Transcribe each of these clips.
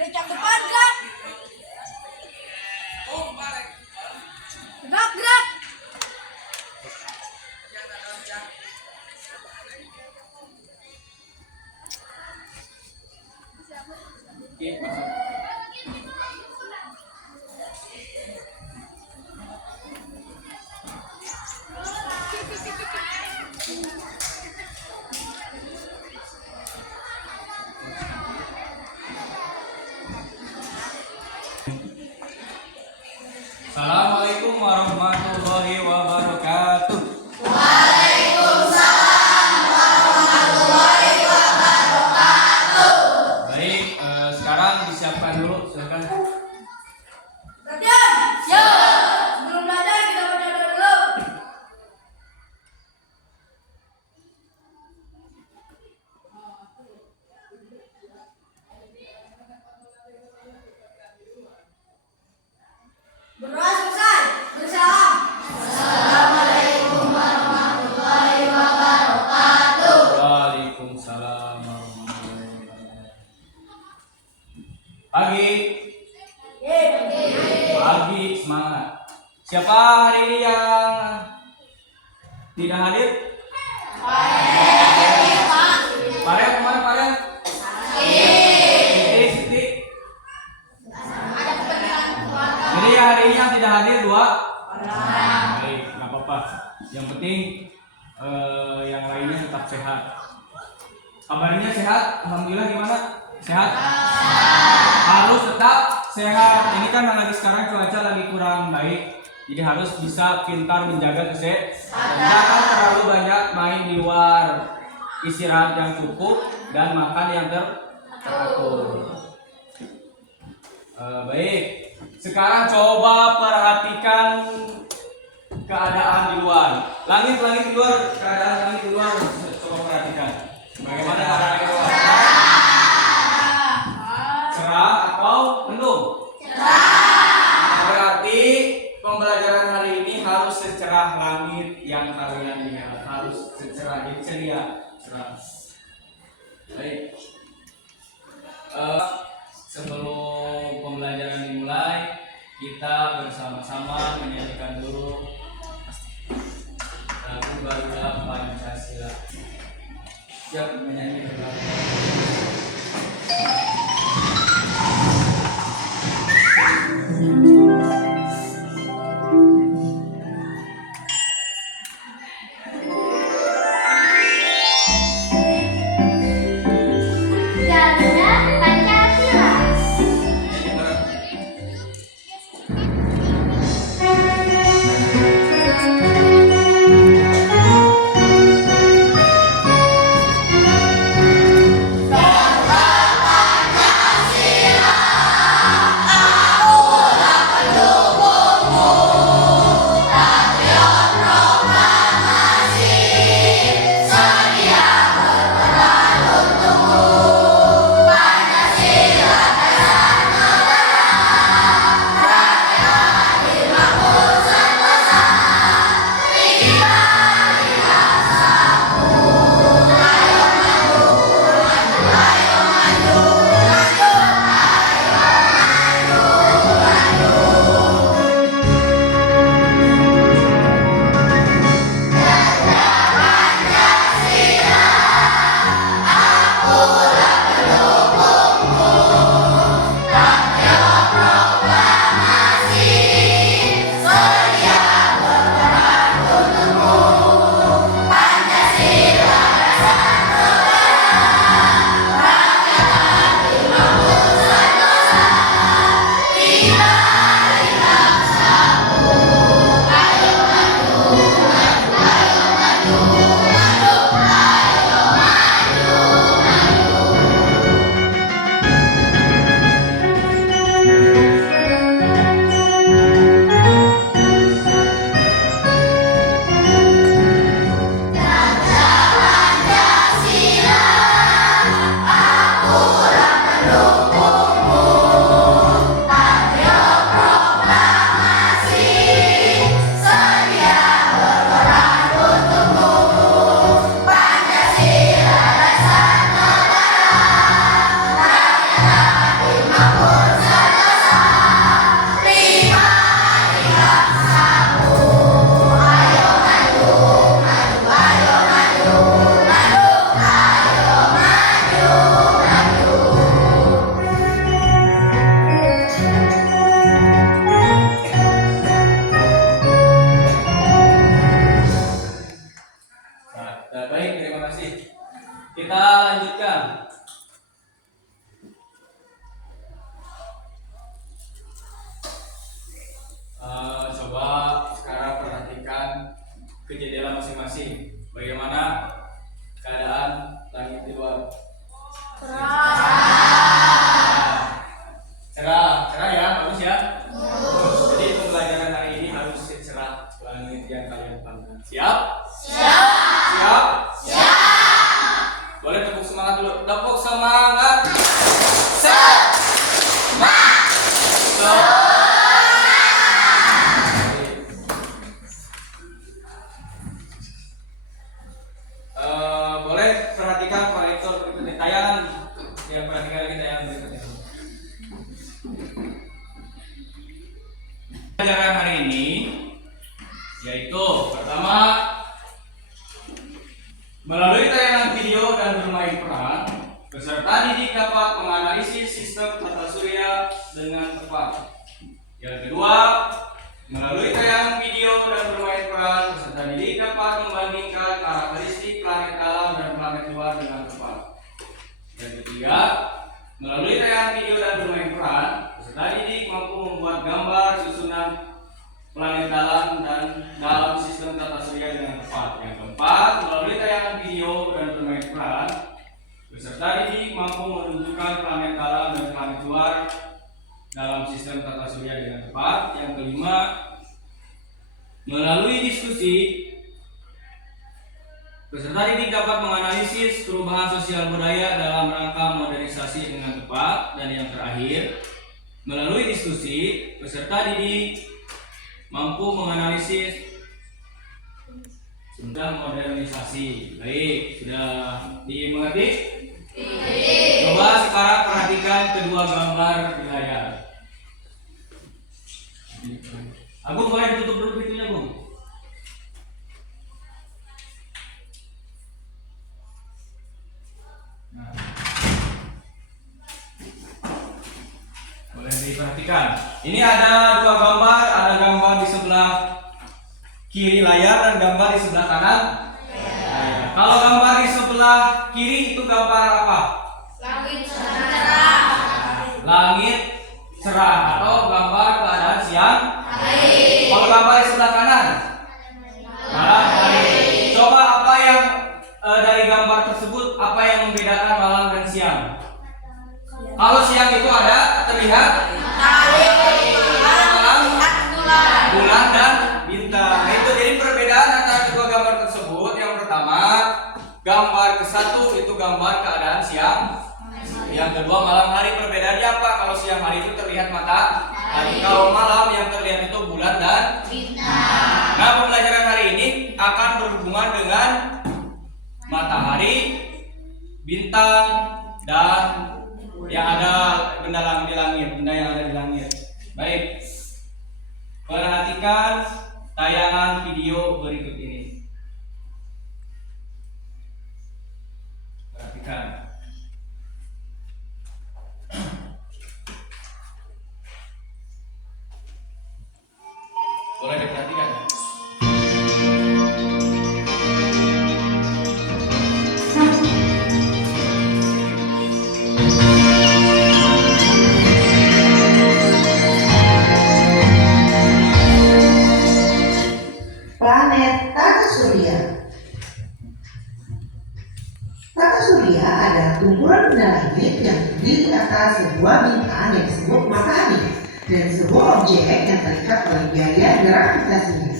Becak depan gerak. Gerak gerak. Oke, masuk. Assalamualaikum warahmatullahi wabarakatuh. Baik, sekarang disiapkan dulu, silakan. Perhatian. Ya. Sebelum belajar kita baca doa dulu. Berdoa selesai. Bersalam. Waalaikumsalam warahmatullahi wabarakatuh. Pagi, pagi semangat. Siapa hari ini yang tidak hadir? Paren kemana Paren? Siti. Jadi hari ini yang tidak hadir dua. Baik, nggak apa-apa. Yang penting yang lainnya tetap sehat. Kabarnya sehat? Alhamdulillah gimana? Sehat? Harus tetap sehat. Ini kan lagi sekarang cuaca lagi kurang baik. Jadi harus bisa pintar menjaga kesehatan. Jangan terlalu banyak main di luar. Istirahat yang cukup dan makan yang teratur. Baik. Sekarang coba perhatikan keadaan di luar. Langit di luar, keadaan langit di luar. Coba perhatikan. Bagaimana keadaan di luar? Cerah atau mendung? Berarti pembelajaran hari ini harus secerah langit yang kalian lihat. Harus secerah, jadi ceria. Cerah. Baik. Sebelum pembelajaran dimulai, kita bersama-sama menyanyikan dulu lagu Garuda Pancasila. Siap menyanyi lagu. Ya, perhatikan kita yang berikutnya. Pelajaran hari ini yaitu pertama, melalui tayangan video dan bermain peran, peserta didik dapat menganalisis sistem tata surya dengan tepat. Yang kedua, melalui tayangan video dan bermain peran, peserta didik dapat membandingkan karakteristik planet dalam dan planet luar dengan tepat. Yang ketiga, melalui tayangan video dan bermain peran, peserta didik mampu membuat gambar susunan planet dalam dan dalam sistem tata surya dengan tepat. Yang keempat, melalui tayangan video dan bermain peran, peserta didik mampu menunjukkan planet dalam dan planet luar dalam sistem tata surya dengan tepat. Yang kelima, melalui diskusi, peserta didik dapat menganalisis perubahan sosial budaya dalam rangka modernisasi dengan tepat. Dan yang terakhir, melalui diskusi, peserta didik mampu menganalisis tentang modernisasi. Baik, sudah dimengerti? Coba sekarang perhatikan kedua gambar di layar. Agung, boleh ditutup dulu pintunya, Bung? Nah, boleh diperhatikan. Ini ada dua gambar, ada gambar di sebelah kiri layar dan gambar di sebelah kanan. Kalau gambar di sebelah kiri itu gambar apa? Langit cerah. Langit cerah atau gambar keadaan siang hari. Kalau gambar di sebelah kanan, malam hari. Coba apa yang dari gambar tersebut, apa yang membedakan malam dan siang? Kalau siang itu ada terlihat bulan dan bintang. Nah, itu jadi perbedaan antara kedua gambar tersebut. Yang pertama, gambar ke-1 itu gambar keadaan siang. Yang kedua malam hari. Perbedaannya apa? Kalau siang hari itu terlihat matahari. Kalau malam yang terlihat itu bulan dan bintang. Nah, pembelajaran hari ini akan berhubungan dengan matahari, bintang, dan yang ada benda di langit, benda yang ada di langit. Baik, perhatikan tayangan video berikut ini. Perhatikan. Boleh diperhatikan. Planet tata surya. Tata surya adalah kumpulan benda langit yang terdiri atas sebuah bintang yang disebut matahari dan sebuah objek yang terikat oleh gaya gravitasinya.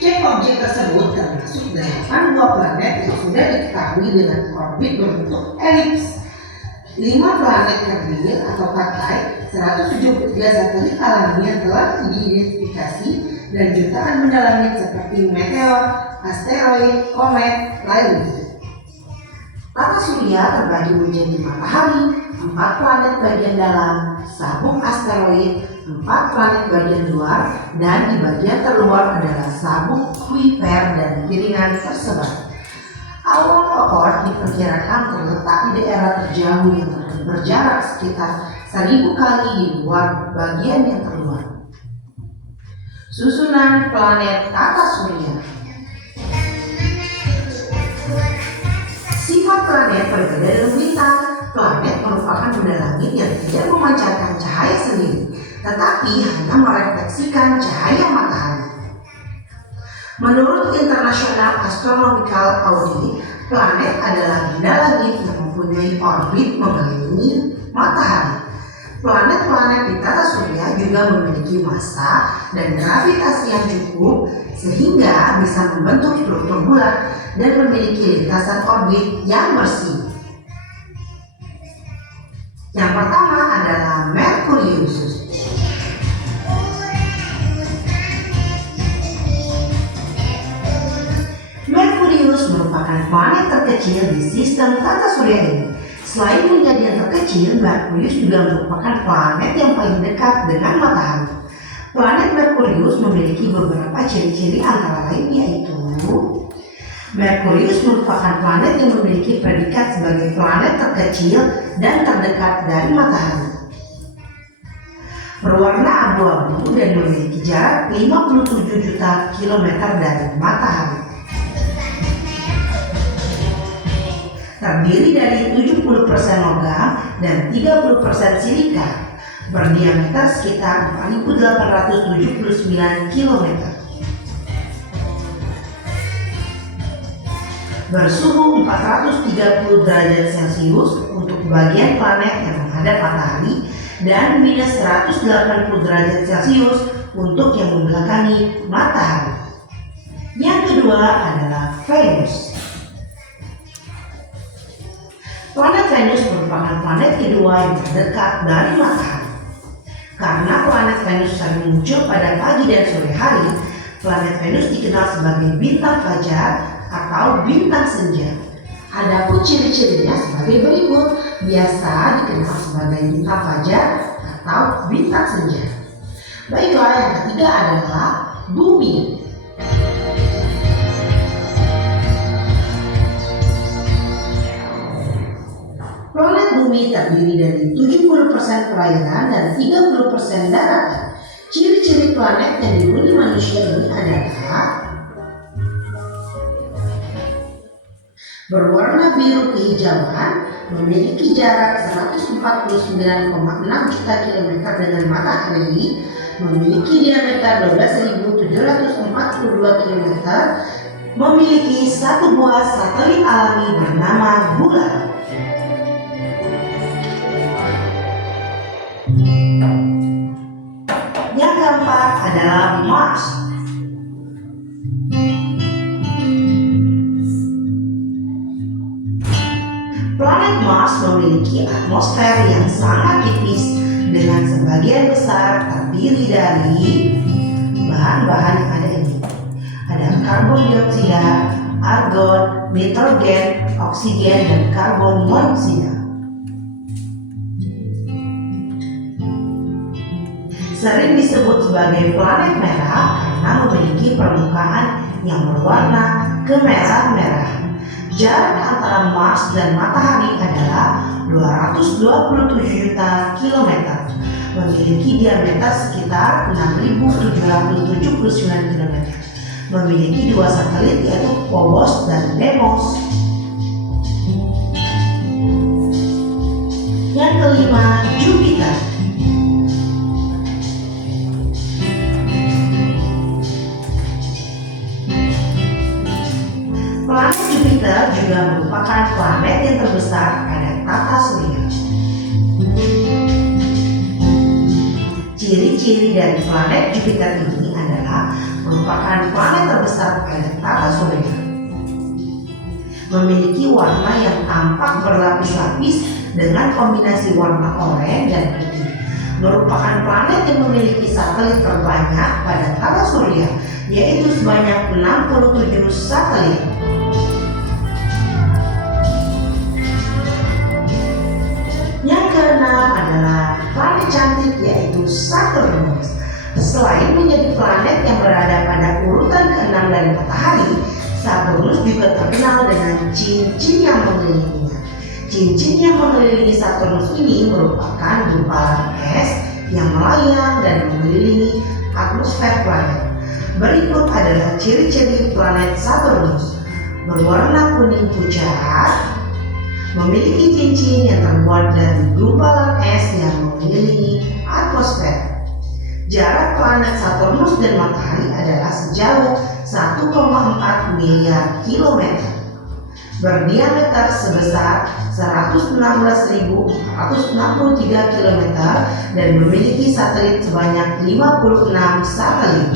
Cek objek tersebut termasuk delapan buah planet yang sudah diketahui dengan orbit berbentuk elips, 5 planet kerdil atau pakai, 173 satelit alami yang telah diidentifikasi, dan jutaan benda langit seperti meteor, asteroid, komet, lainnya. Tata surya terbagi menjadi matahari, 4 planet bagian dalam, sabuk asteroid, 4 planet bagian luar, dan di bagian terluar adalah sabuk Kuiper dan piringan tersebar. Awan Oort diperkirakan terletak di daerah terjauh yang berjarak sekitar 1000 kali di luar bagian yang terluar. Susunan planet tata surya. Sifat planet berbeda dengan bintang. Planet merupakan benda langit yang tidak memancarkan cahaya sendiri, tetapi hanya merefleksikan cahaya matahari. Menurut International Astronomical Audit, planet adalah benda langit yang mempunyai orbit mengelilingi matahari. Planet-planet di tata surya juga memiliki massa dan gravitasi yang cukup sehingga bisa membentuk struktur bulat dan memiliki lintasan orbit yang bersih. Yang pertama adalah Merkurius. Merkurius merupakan planet terkecil terkecil di sistem tata surya ini. Selain menjadi yang terkecil, Merkurius juga merupakan planet yang paling dekat dengan matahari. Planet Merkurius memiliki beberapa ciri-ciri antara lain yaitu Merkurius merupakan planet yang memiliki predikat sebagai planet terkecil dan terdekat dari matahari. Berwarna abu-abu dan memiliki jarak 57 juta kilometer dari matahari. Terdiri dari 70% logam dan 30% silika, berdiameter sekitar 4.879 km. Bersuhu 430 derajat Celcius untuk bagian planet yang menghadap matahari dan minus 180 derajat Celcius untuk yang membelakangi matahari. Yang kedua adalah Venus. Planet Venus merupakan planet kedua yang terdekat dari matahari. Karena planet Venus sering muncul pada pagi dan sore hari, planet Venus dikenal sebagai bintang fajar atau bintang senja. Adapun ciri-cirinya sebagai berikut, biasa dikenal sebagai bintang fajar atau bintang senja. Baiklah, yang ketiga adalah bumi. Planet bumi terdiri dari 70% perairan dan 30% daratan. Ciri-ciri planet yang dihuni manusia ini adalah berwarna biru kehijauan, memiliki jarak 149,6 juta kilometer dengan matahari, memiliki diameter 12.742 km, memiliki satu buah satelit alami bernama bulan. Yang keempat adalah Mars. Planet Mars memiliki atmosfer yang sangat tipis dengan sebagian besar terdiri dari bahan-bahan yang ada ini. Ada karbon dioksida, argon, nitrogen, oksigen, dan karbon monoksida. Sering disebut sebagai planet merah karena memiliki permukaan yang berwarna kemerah-merahan. Jarak antara Mars dan matahari adalah 227 juta kilometer, memiliki diameter sekitar 6.779 km, memiliki dua satelit yaitu Phobos dan Deimos. Yang kelima, Jupiter. Planet Jupiter juga merupakan planet yang terbesar pada tata surya. Ciri-ciri dari planet Jupiter ini adalah merupakan planet terbesar pada tata surya. Memiliki warna yang tampak berlapis-lapis dengan kombinasi warna oranye dan putih. Merupakan planet yang memiliki satelit terbanyak pada tata surya, yaitu sebanyak 67 satelit. Yang keenam adalah planet cantik yaitu Saturnus. Selain menjadi planet yang berada pada urutan ke-6 dari matahari, Saturnus juga terkenal dengan cincin yang mengelilinginya. Cincin yang mengelilingi Saturnus ini merupakan gumpalan es yang melayang dan mengelilingi atmosfer planet. Berikut adalah ciri-ciri planet Saturnus. Berwarna kuning pucat, memiliki cincin yang terbuat dari gumpalan es yang mengelilingi atmosfer. Jarak planet Saturnus dan matahari adalah sejauh 1,4 miliar kilometer. Berdiameter sebesar 116.463 km dan memiliki satelit sebanyak 56 satelit.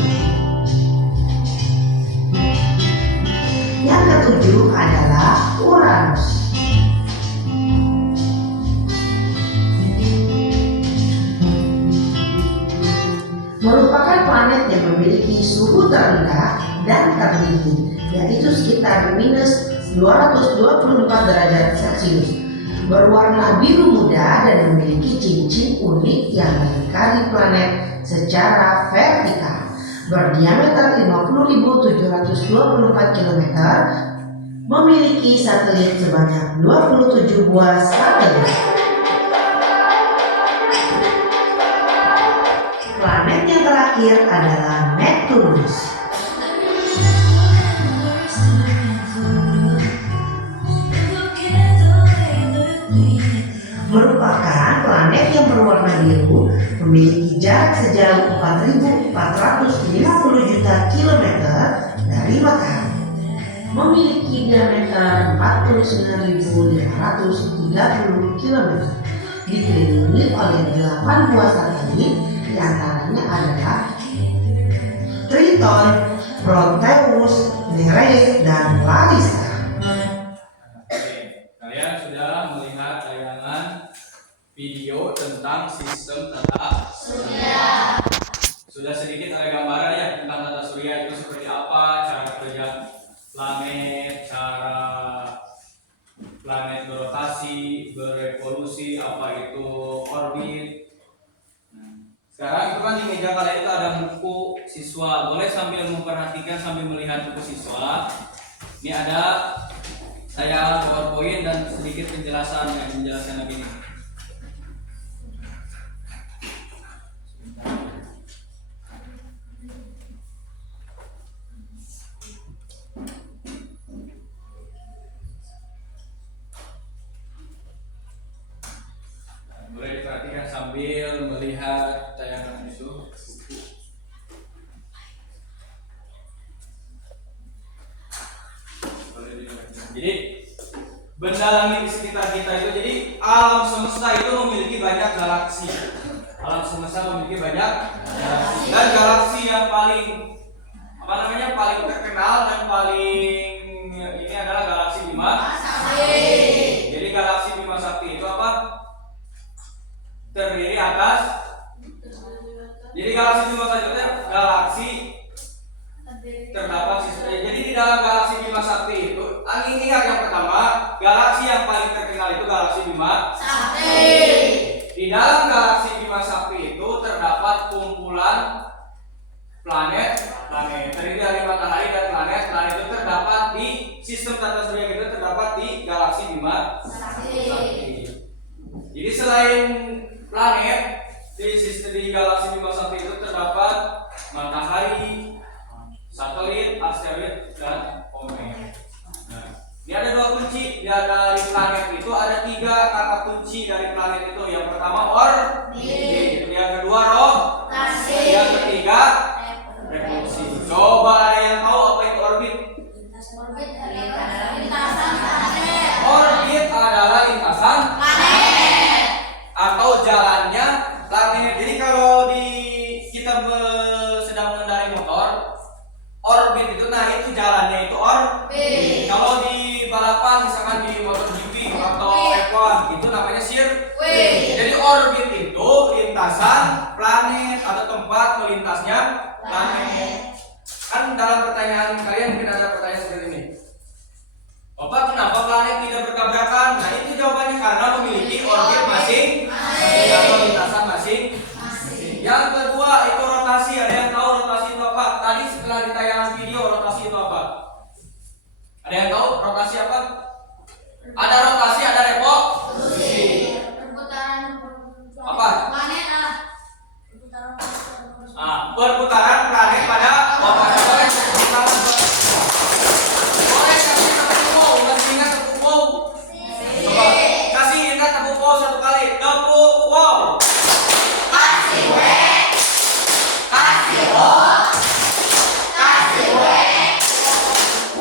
Yang ketujuh adalah Uranus. Merupakan planet yang memiliki suhu terendah dan terdingin, yaitu sekitar minus 224 derajat Celcius. Berwarna biru muda dan memiliki cincin unik yang melingkari planet secara vertikal. Berdiameter 50.724 km, memiliki satelit sebanyak 27 buah satelit. Planet yang terakhir adalah Neptunus. Merupakan planet yang berwarna biru, memiliki jarak sejauh 4.450 juta kilometer dari matahari, memiliki diameter 49.530 km, dikelilingi oleh 8 buah satelit, diantaranya adalah Triton, Proteus, Nereid, dan Larissa. Kalian sudah melihat tayangan video tentang sistem tata surya. Sudah sedikit ada gambaran ya tentang tata surya itu seperti apa, cara kerja planet, cara planet berotasi, berevolusi, apa itu orbit. Sekarang itu kan di meja kalian itu ada buku siswa. Boleh sambil memperhatikan, sambil melihat buku siswa. Ini ada saya PowerPoint dan sedikit penjelasan yang menjelaskan begini. Boleh diperhatikan sambil melihat tayangan itu. Jadi benda langit di sekitar kita itu, jadi alam semesta itu memiliki banyak galaksi. Alam semesta memiliki banyak galaksi. Dan galaksi yang paling paling terkenal dan paling ini adalah galaksi Bima Sakti. Jadi galaksi Bima Sakti itu apa? Terdiri atas. Jadi galaksi Bima Sakti itu galaksi terdapat sistem. Jadi di dalam galaksi Bima Sakti itu, ingat yang pertama, galaksi yang paling terkenal itu galaksi Bima Sakti. Di dalam galaksi Bima Sakti itu terdapat kumpulan planet terdiri dari matahari dan planet. Planet itu terdapat di sistem tata surya kita, terdapat di galaksi Bima Sakti. Jadi selain planet di galaksi Bima Sakti itu terdapat matahari, satelit, asteroid, dan komet. Nah, ini ada 2 kunci. Dari planet itu ada 3 kata kunci dari planet itu. Yang pertama orbit, yang kedua rotasi, yang ketiga revolusi. Coba ada yang tahu apa itu orbit? Orbit adalah lintasan planet atau jalannya planet. Jadi kalau kita sedang mengendarai motor, orbit itu, nah itu jalannya itu orbit. Kalau di balapan misalkan di MotoGP atau F1 itu namanya sirkuit. Jadi orbit itu lintasan planet atau tempat melintasnya planet. Kan dalam pertanyaan kalian mungkin ada pertanyaan seperti ini. Bapak, kenapa planet tidak bertabrakan? Nah itu jawabannya karena memiliki orbit masing-masing atau lintasan masing-masing. Yang kedua itu rotasi. Ada yang tahu rotasi itu apa? Tadi setelah di tayangan video rotasi itu apa? Ada yang tahu rotasi apa? Ada rotasi, ada revolusi. Apa? Planet Perputaran planet pada orbit. Boleh kasih tepuk wow, masih ingat tepuk wow? Coba kasih ingat tepuk wow 1 kali. Tepuk wow. kasih W, kasih O, kasih W.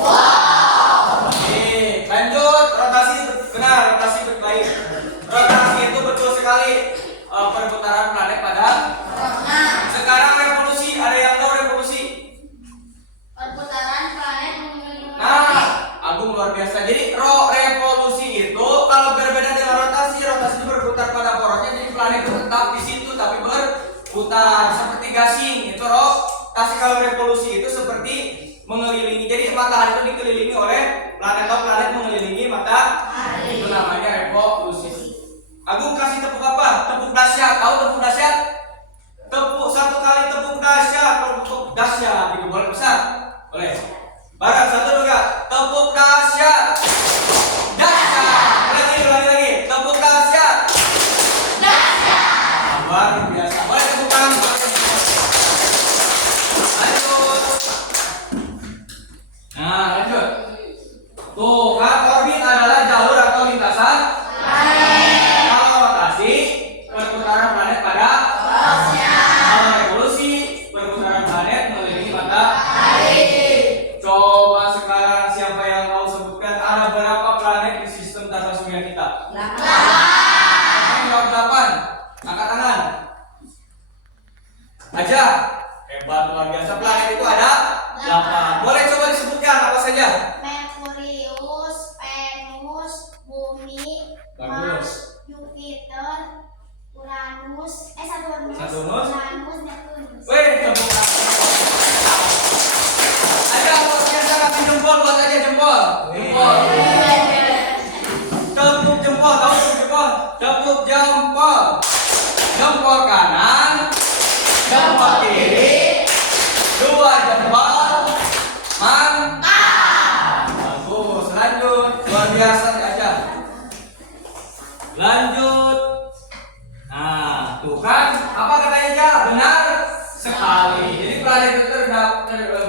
Wow. Oke, lanjut. Rotasi benar, rotasi baik. Rotasi itu betul sekali, perputaran planet pada. Sekarang revolusi, ada yang tahu revolusi? Perputaran planet mengelilingi. Nah, Agung luar biasa. Jadi revolusi itu kalau berbeda dengan rotasi itu berputar pada porosnya, jadi planet itu tetap di situ tapi berputar seperti gasing. Itu rotasi. Kalau revolusi itu seperti mengelilingi. Jadi matahari itu dikelilingi oleh planet mengelilingi matahari. Itu namanya revolusi. Agung kasih tepuk apa? Tepuk dahsyat. Tahu tepuk dahsyat? Tepuk satu kali tepuk dahsyat. Tepuk dahsyat. Itu boleh besar? Boleh. Barang satu juga. Tepuk dahsyat. Dahsyat. Ulangi lagi. Tepuk dahsyat. Dahsyat. Luar biasa. Boleh tepuk tangan. Lanjut. Nah, lanjut. Tuh, kan orbit adalah jalur atau lintasan planet. Kalau rotasi, perputaran planet pada posnya. Kalau revolusi, perputaran planet mengelilingi matahari. Coba sekarang siapa yang tahu sebutkan ada berapa planet di sistem tata surya kita? 8. Jawab 8. Angkat tangan. Aja. Hebat, luar biasa. Planet itu ada 8. Boleh coba disebutkan apa saja? Merkurius, Venus, Bumi, Bagus. Mars, Jupiter, Uranus, Saturnus, Uranus, Neptunus. Wih, tepuk tangan. Aja buat biasa kasih jempol, buat aja jempol. Jempol. Tepuk jempol, tahu tepuk jempol? Tepuk jempol. Jempol kanan, jempol kiri, 2 jempol. Mantap. Bagus, lanjut. Luar biasa aja. Lanjut. Nah, tuh kan, apa katanya aja? Benar sekali. Jadi planet itu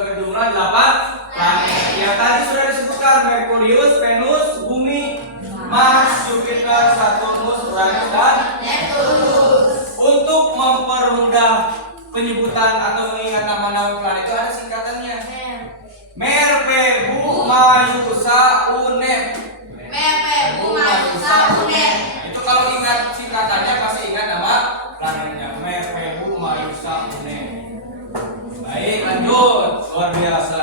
berjumlah 8 planet. Yang tadi sudah disebutkan Merkurius, Venus, Bumi, Mars, Jupiter, Saturnus, Uranus, dan Neptunus. Untuk mempermudah penyebutan atau mengingat nama-nama planet itu ada singkatannya. Merpe, Buma, Yusa, Unep. Itu kalau ingat singkatannya pasti ingat nama planetnya. Merpe, Buma, Yusa, Unep. Baik, lanjut. Luar biasa.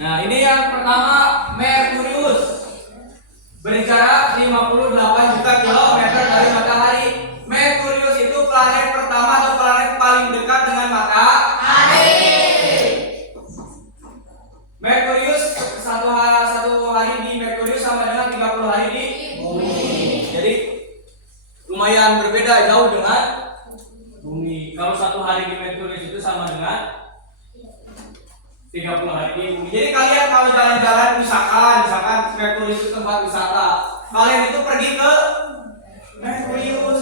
Nah, ini yang pertama Merkurius. Berjarak 58 juta kilometer dari matahari. Merkurius itu planet pertama atau planet paling dekat dengan matahari. Merkurius satu hari di Merkurius sama dengan 30 hari di Bumi. Jadi lumayan berbeda jauh dengan Bumi. Kalau satu hari di Merkurius itu sama dengan 30 hari di Bumi. Jadi kalian kalau jalan-jalan misalkan Merkurius itu tempat wisata, kalian itu pergi ke Merkurius,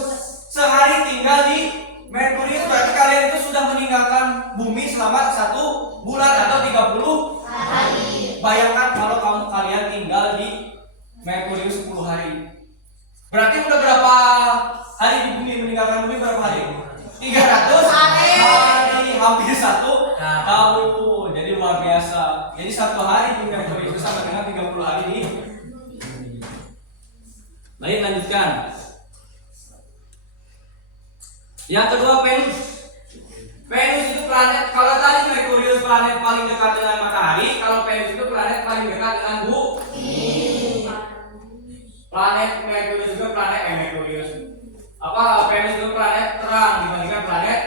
sehari tinggal di Merkurius, berarti kalian itu sudah meninggalkan Bumi selama 1 bulan atau 30 hari. Bayangkan kalau kalian tinggal di Merkurius 10 hari. Berarti udah berapa hari di Bumi, meninggalkan Bumi berapa hari? 300 hari, hampir 1 tahun. Jadi luar biasa. Jadi 1 hari di Merkurius sama dengan 30 hari di Bumi. Baik, lanjutkan. Yang kedua Venus. Venus itu planet, kalau tadi Merkurius planet paling dekat dengan matahari, kalau Venus itu planet paling dekat dengan Bumi. Planet Merkurius juga Merkurius. Venus itu planet terang dibandingkan planet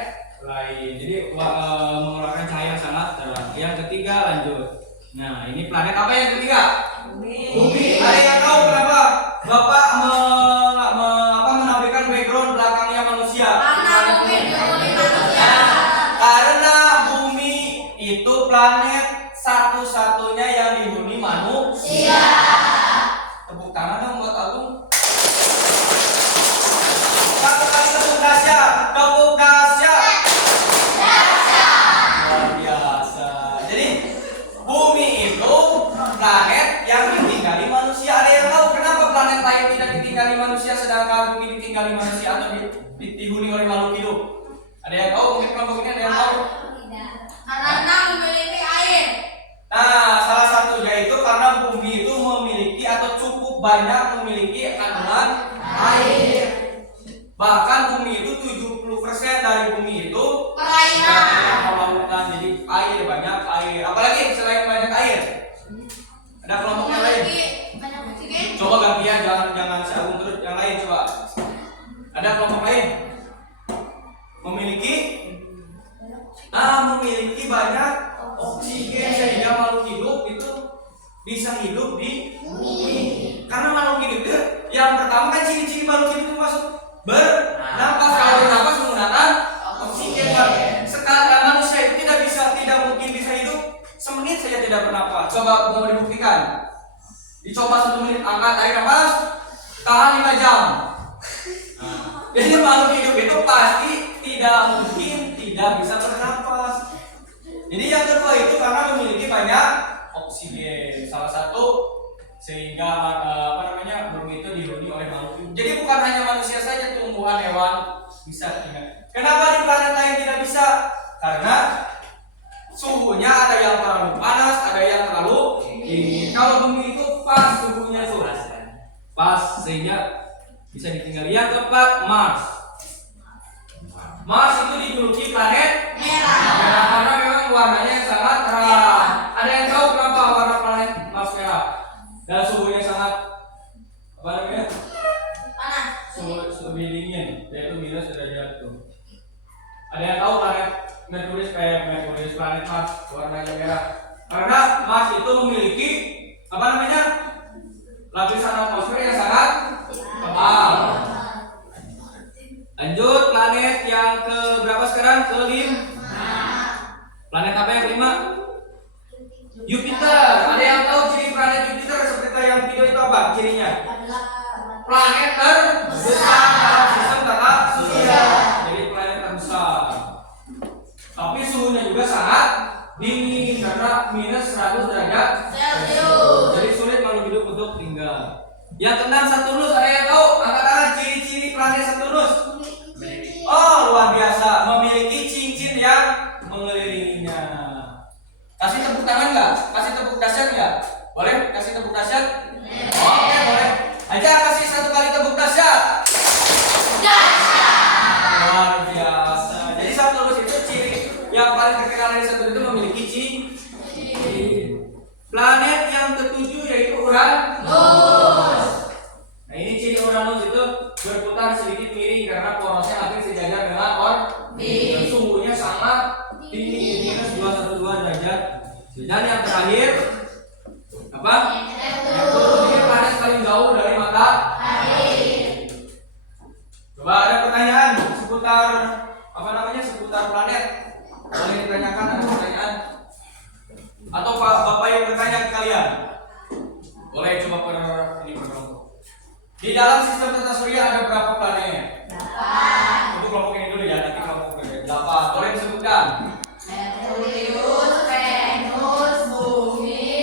lain. Jadi mengeluarkan cahaya sangat terang. Yang ketiga lanjut. Nah, ini planet apa yang ketiga? Bumi. Ada yang tahu kenapa Bapak menampilkan background belakangnya manusia? Karena Bumi itu planet satu-satunya yang dihuni manusia. Tepuk tangan dong buat Agung. Satu kali tepuk dahsyat. Tepuk dahsyat. Luar biasa. Jadi Bumi itu planet yang ditinggali manusia. Ada yang tahu kenapa planet lain tidak ditinggali manusia sedangkan Bumi ditinggali manusia atau dihuni oleh makhluk hidup? Ada yang tahu? Mungkin kelompok ini ada yang tahu? Karena memiliki air. Nah, salah satunya itu karena Bumi itu memiliki atau cukup banyak memiliki kandungan air. Bahkan Bumi itu 70% dari Bumi itu Perairan. lautan. Jadi air, banyak air. Apalagi selain banyak air? Ada kelompok yang lain? Banyak oksigen. Coba gantian, jangan si Agung terus, yang lain coba. Ada kelompok lain? Memiliki bisa hidup di bumi. Karena makhluk hidup itu yang pertama kan ciri-ciri makhluk hidup itu masuk bernapas. Kalau bernapas menggunakan oksigen. Sekarang manusia itu tidak mungkin bisa hidup semenit saja tidak bernapas. Coba mau dibuktikan. Dicoba 1 menit, angkat, tarik nafas, tahan 5 jam. Jadi makhluk hidup itu pasti tidak mungkin tidak bisa bernapas. Jadi yang kedua itu karena memiliki banyak oksigen. Salah satu sehingga bumi itu dihuni oleh makhluk hidup. Jadi bukan hanya manusia saja, tumbuhan, hewan bisa juga. Kenapa di planet lain tidak bisa? Karena suhunya ada yang terlalu panas, ada yang terlalu dingin. Kalau bumi itu pas suhunya tuh, pas sehingga bisa ditinggali. Yang keempat, Mars. Mars itu dijuluki planet merah karena memang warnanya sangat terang. Ada yang tahu kenapa warna planet Mars merah? Dan suhunya sangat panas. Suhu lebih dingin, yaitu minus derajat tuh. Ada yang tahu planet Merkurius planet Mars warnanya merah? Karena Mars itu memiliki lapisan atmosfer yang sangat tebal. Lanjut, planet yang ke berapa sekarang? Kelima. Planet apa yang kelima? Jupiter. Ada yang tahu ciri planet Jupiter seperti yang video itu apa cirinya? Planet terbesar dalam sistem tata surya. Jadi planet terbesar. Tapi suhunya juga sangat dingin karena minus 100 derajat Celcius. Jadi sulit makhluk hidup untuk tinggal. Yang keenam, Saturnus. Ada yang tahu? Angkat tangan ciri-ciri planet Saturnus. Oh, luar biasa. Memiliki cincin yang mengelilinginya. Kasih tepuk tangan nggak? Kasih tepuk dahsyat nggak? Boleh? Kasih tepuk dahsyat? Oke, boleh. Aja kasih 1 kali tepuk dahsyat. Luar biasa. Jadi Saturnus itu ciri yang paling terkenal dari Saturnus itu memiliki cincin. Planet yang ketujuh yaitu Uranus. Nah, ini ciri Uranus itu berputar sedikit miring karena porosnya hampir sejajar dengan orbit. Suhunya sangat tinggi, minus 212 derajat. Dan yang terakhir apa? Neptunus. Ini planet paling jauh dari matahari. Coba ada pertanyaan seputar seputar planet. Boleh ditanyakan, ada pertanyaan? Atau Bapak yang bertanya ke kalian? Boleh coba ini berkelompok. Di dalam sistem tata surya ada berapa planet? 8. Itu kelompok ini dulu ya, nanti kelompok kedua. 8. Boleh disebutkan? Merkurius, Venus, Bumi,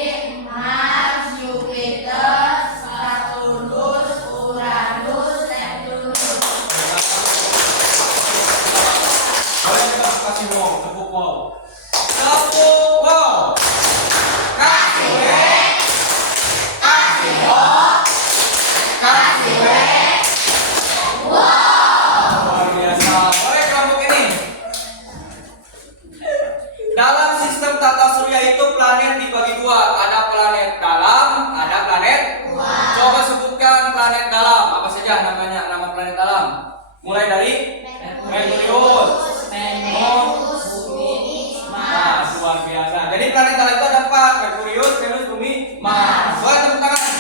Mars, Jupiter, Saturnus, Uranus, Neptunus. Boleh kita kasih wow, tepuk wow. Tepuk wow. Kasih wek. Kasih wow. Kasih wek. Wow. Luar biasa. Boleh kelompok ini. Dalam sistem tata surya itu planet dibagi 2. Ada planet dalam, ada planet luar. Coba sebutkan planet dalam. Apa saja namanya? Nama planet dalam. Mulai dari Merkurius, Venus, Bumi, Mars. Luar biasa. Jadi planet dalam itu ada 4. Merkurius, Venus, Bumi, Mars. Boleh tepuk tangan.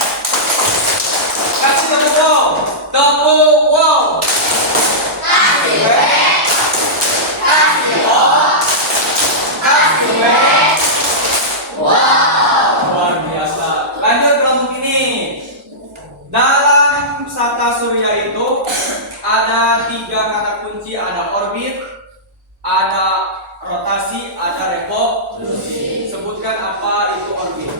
Kasih tepuk wow. Tepuk wow. Kasih wek. Kasih wow. Kasih wek. Wow. Luar biasa. Lanjut kelompok ini. Dalam tata surya itu ada 3 kata kunci, ada orbit, ada rotasi, ada revolusi. Sebutkan apa itu orbit?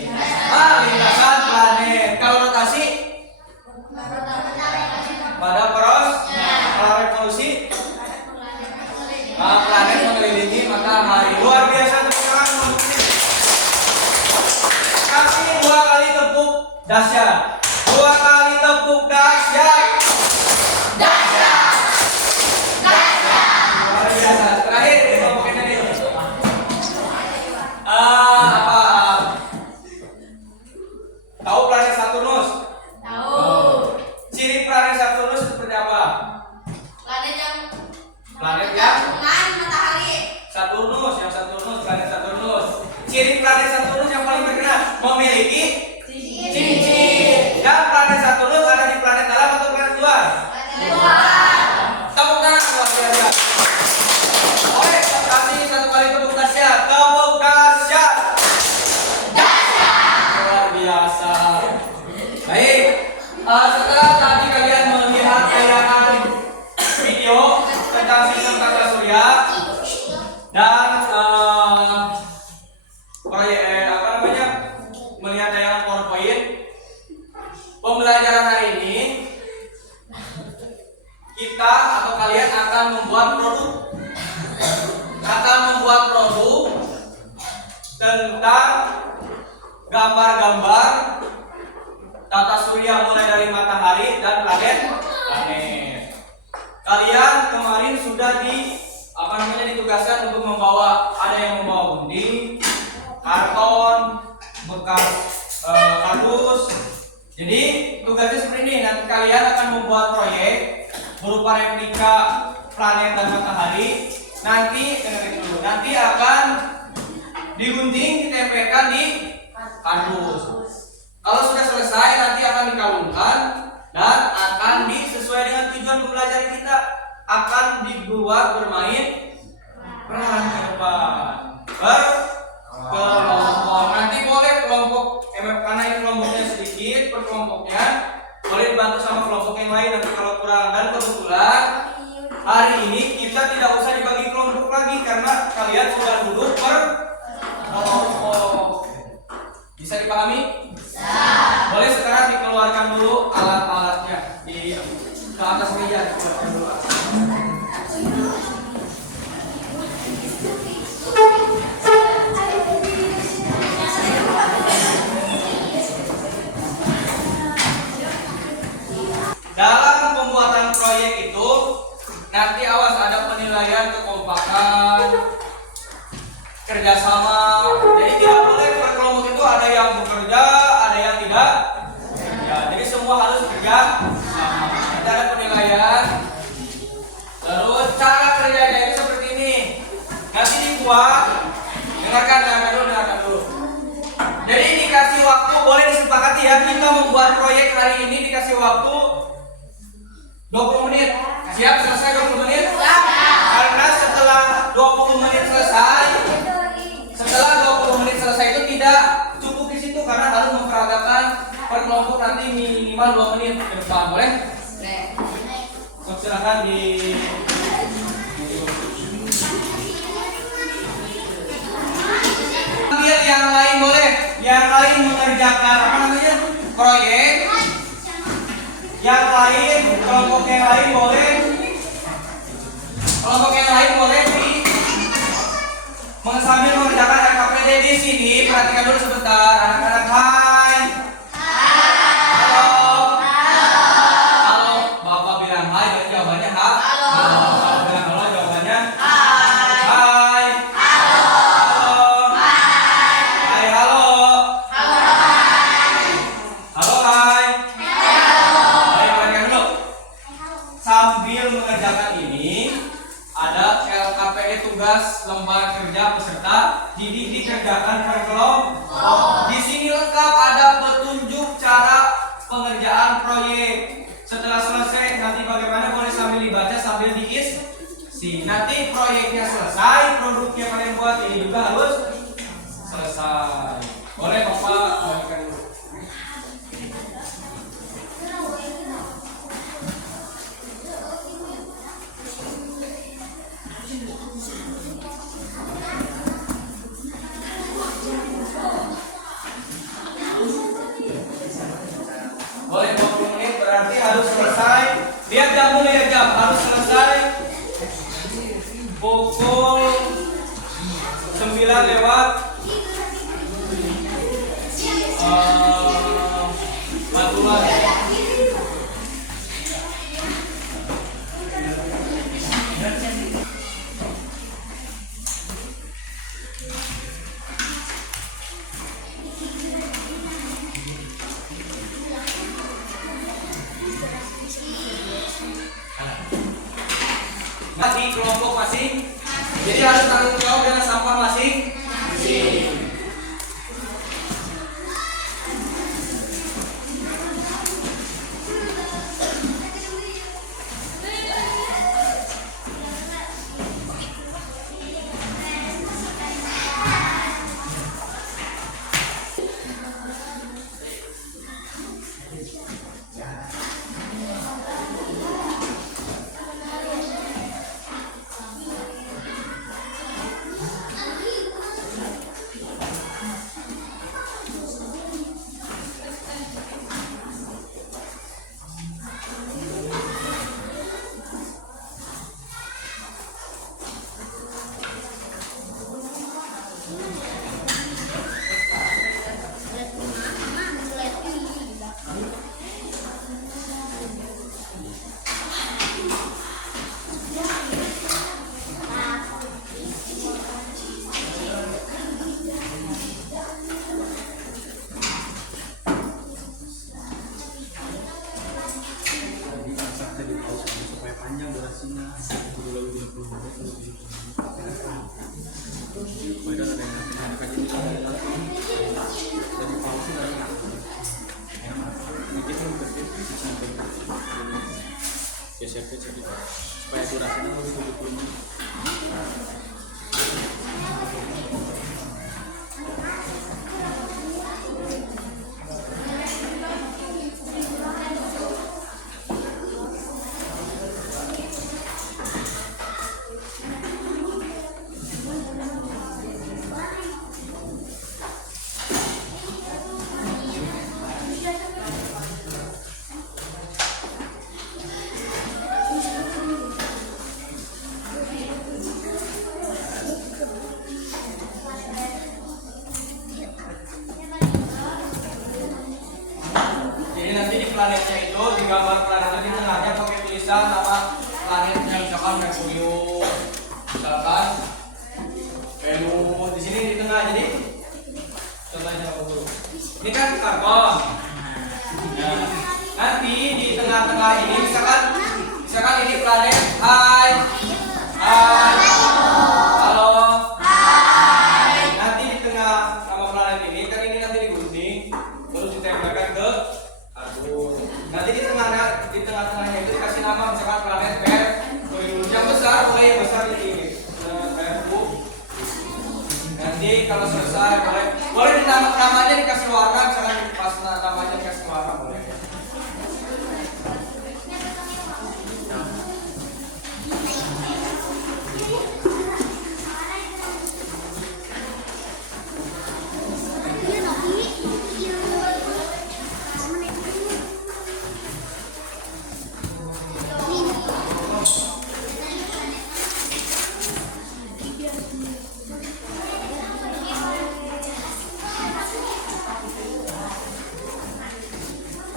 Lintasan planet. Kalau rotasi pada poros. Kalau revolusi planet mengelilingi matahari. Luar biasa, tepuk tangan untuk ini. Kasih 2 kali tepuk dahsyat. 2 kali tepuk dahsyat. Dahsyat. Luar biasa. Terakhir kelompok ini. Tahu planet Saturnus? Tahu. Ciri planet Saturnus seperti apa? Planet yang dengan matahari. Saturnus, planet Saturnus. Ciri planet Saturnus yang paling terkenal akan membuat produk tentang gambar-gambar tata surya mulai dari matahari dan planet. Kalian kemarin sudah ditugaskan untuk membawa, ada yang membawa gunting, karton, bekas kardus. Jadi tugasnya seperti ini. Nanti kalian akan membuat proyek berupa replika planet dan matahari. Nanti akan digunting, ditempelkan di kardus. Kalau sudah selesai nanti akan dikalungkan dan akan sesuai dengan tujuan pembelajaran kita, akan dibuat bermain peran ke depan berkelompok. Nanti boleh kelompok karena ini kelompoknya sedikit, per kelompoknya boleh dibantu sama kelompok yang lain nanti kalau kurang. Dan kebetulan hari ini kita tidak usah dibagi kelompok lagi karena kalian sudah duduk per kelompok. Bisa dipahami? Bisa. Boleh sekarang dikeluarkan dulu alat-alatnya ke atas meja, dikeluarkan dulu. Dalam pembuatan proyek itu nanti awas ada penilaian kekompakan, kerjasama. Jadi tidak boleh per kelompok itu ada yang bekerja, ada yang tidak. Ya, jadi semua harus kerja sama. Nanti ada penilaian. Terus cara kerjanya itu seperti ini. Nanti dibuat. Dengarkan dulu. Jadi dikasih waktu, boleh disepakati ya, kita membuat proyek hari ini dikasih waktu 20 menit. Siap selesai 20 menit? Siap. Karena setelah 20 menit selesai, itu tidak cukup di situ karena harus memperagakan per kelompok nanti minimal 2 menit ke depan. Boleh? Boleh. Silakan di ambil yang lain, boleh. Yang lain mengerjakan proyek. Yang lain, kelompok yang lain boleh. Kelompok yang lain boleh sambil mengerjakan RKPD di sini. Perhatikan dulu sebentar, anak-anak. Hai. Halo. Bapak bilang hai, berarti jawabannya ha. Halo. Kalau bilang halo, jawabannya hai. Hai. Halo. Baik, perhatikan dulu. Sambil mengerjakan ini ada LKPD, tugas lembar kerja peserta didik dikerjakan per kelompok. Di sini lengkap ada petunjuk cara pengerjaan proyek. Setelah selesai nanti bagaimana boleh sambil dibaca sambil diisi. Nanti proyeknya selesai, produknya kalian buat ini juga harus selesai. Boleh Bapak bagikan dulu. Boleh 20 menit berarti harus selesai. Lihat jam dulu ya, jam harus selesai pukul 9 lewat 40. Di kelompok masing, jadi harus tanggung jawab dengan sampah masing. geser ke sini supaya durasinya lebih 70 menit. Jadi nanti di planetnya itu digambar planetnya di tengahnya pakai tulisan nama planetnya, misalkan Merkurius, misalkan Venus di sini di tengah. Jadi contohnya apa dulu? Ini kan karbon. Nah, nanti di tengah-tengah ini misalkan ini planet. Hai, halo. Nanti di tengah nama planet ini kan ini nanti digunting terus ditempelkan ke nanti di tengah-tengahnya itu dikasih nama misalkan planet Merkurius yang besar, boleh yang besar ini nanti kalau selesai boleh namanya dikasih warna, misalkan pas namanya dikasih warna boleh ya.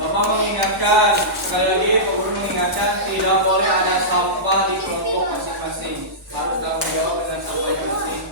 Bapak mengingatkan, sekali lagi Pak Guru mengingatkan tidak boleh ada sampah di kelompok masing-masing. Harus tanggung jawab dengan sampahnya masing.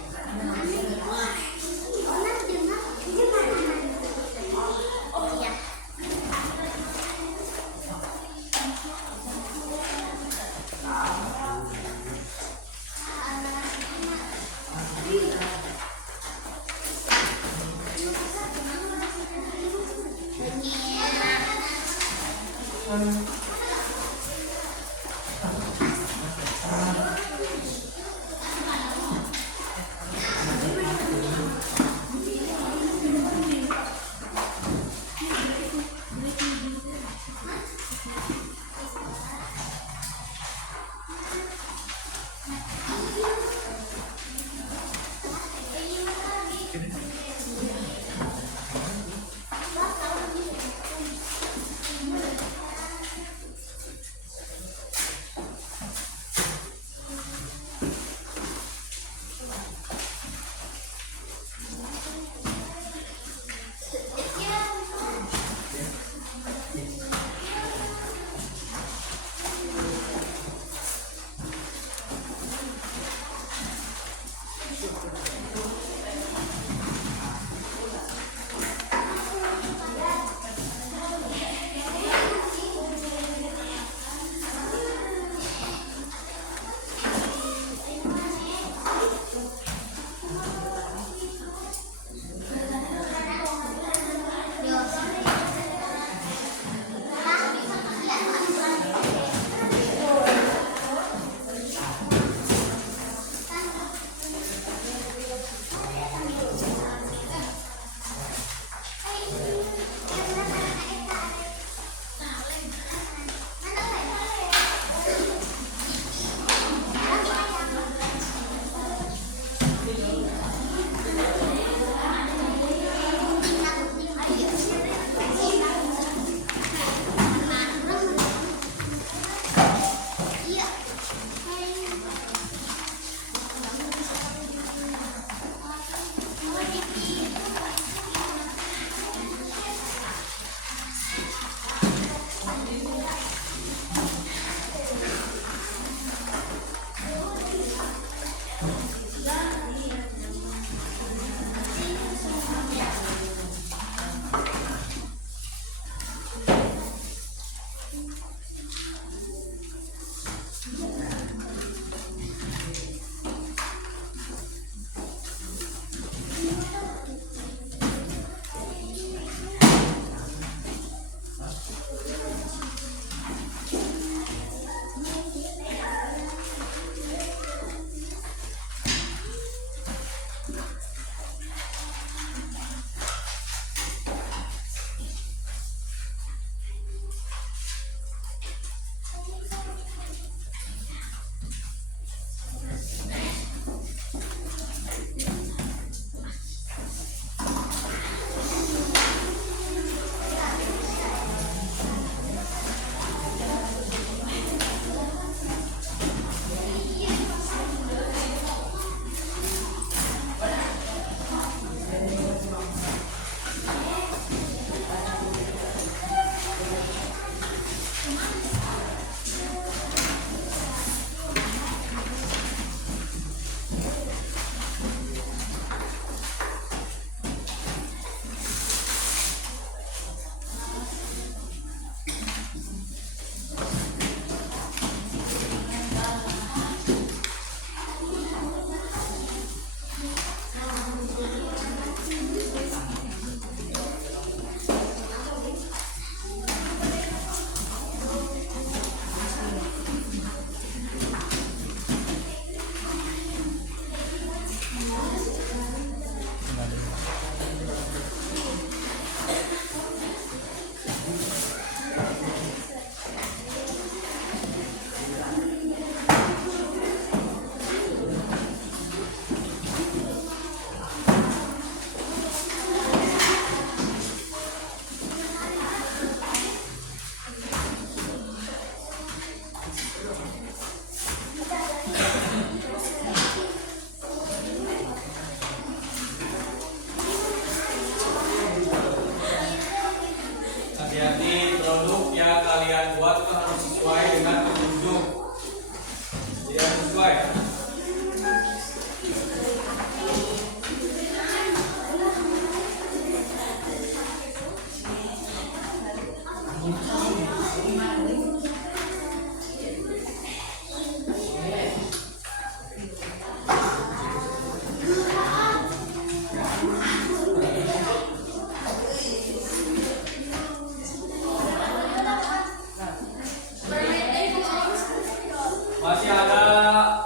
Masih ada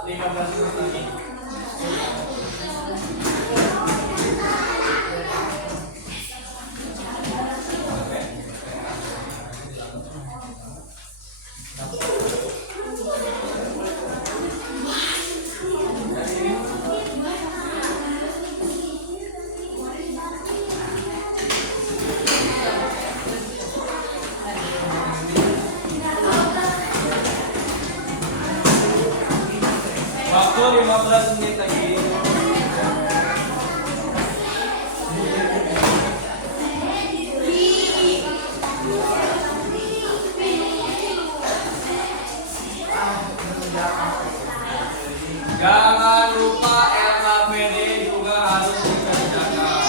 15 menit lagi. Waktu 15 menit lagi. Jangan lupa RKPD juga harus dikerjakan.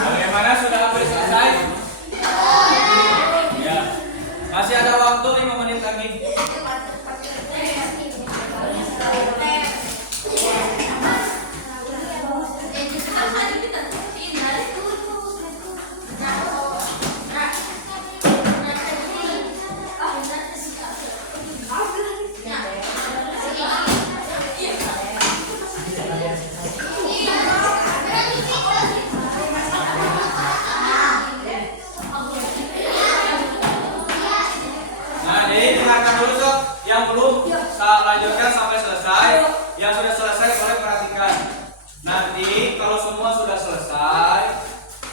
Bagaimana, sudah hampir selesai? Ya. Masih ada waktu 5 menit lagi. Nah, jadi dengarkan dulu sob, yang belum saya lanjutkan sampai selesai. Yang sudah selesai boleh perhatikan. Nanti kalau semua sudah selesai,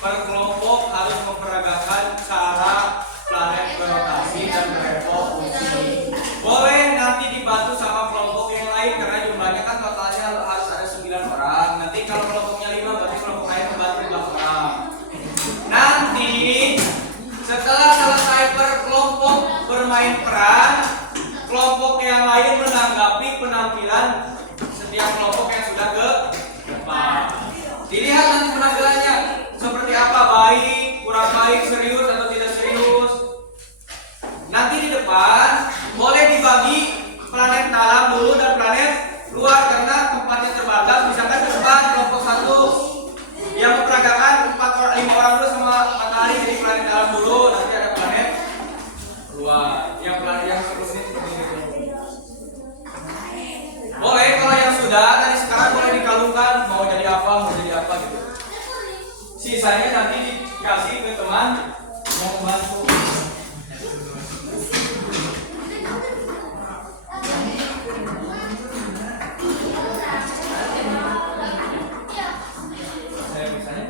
per kelompok harus memperagakan cara planet berotasi dan berevolusi. Boleh nanti dibantu sama kelompok yang lain karena jumlahnya kan totalnya harus ada 9 orang. Nanti kalau kelompoknya 5 berarti kelompok lain membantu 2 orang. Nanti setelah selesai per kelompok bermain peran, kelompok yang lain menanggapi penampilan setiap kelompok yang sudah ke depan. Dilihat nanti penampilannya seperti apa, baik, kurang baik, serius atau tidak serius. Nanti di depan boleh dibagi planet dalam dulu dan planet luar karena tempatnya terbatas. Misalkan di depan kelompok 1 yang memperagakan 5 orang dulu sama matahari, jadi planet dalam dulu, nanti ada planet luar. Yang planet yang sebelum ini seperti ini. Boleh kalau yang sudah dari sekarang boleh dikalungkan mau jadi apa gitu. Sisanya nanti dikasih ke teman yang membantu. Saya misalnya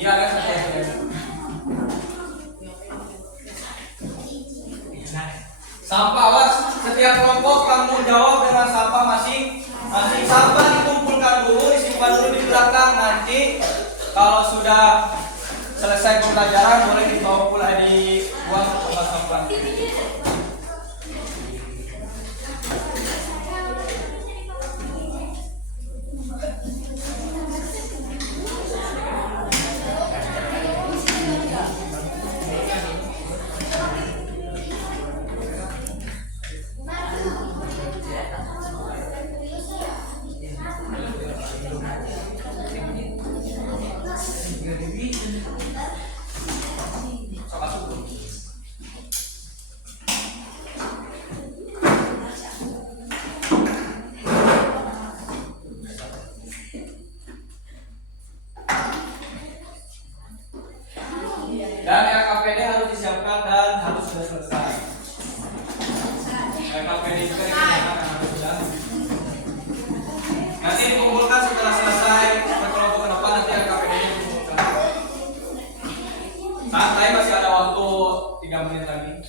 iya ada satu. Sampah, awas, setiap kelompok tanggung jawab dengan sampah masing-masing. Sampah dikumpulkan dulu, disimpan dulu di belakang. Nanti kalau sudah selesai pembelajaran boleh dibawa pulang, dibuat 3 menit lagi.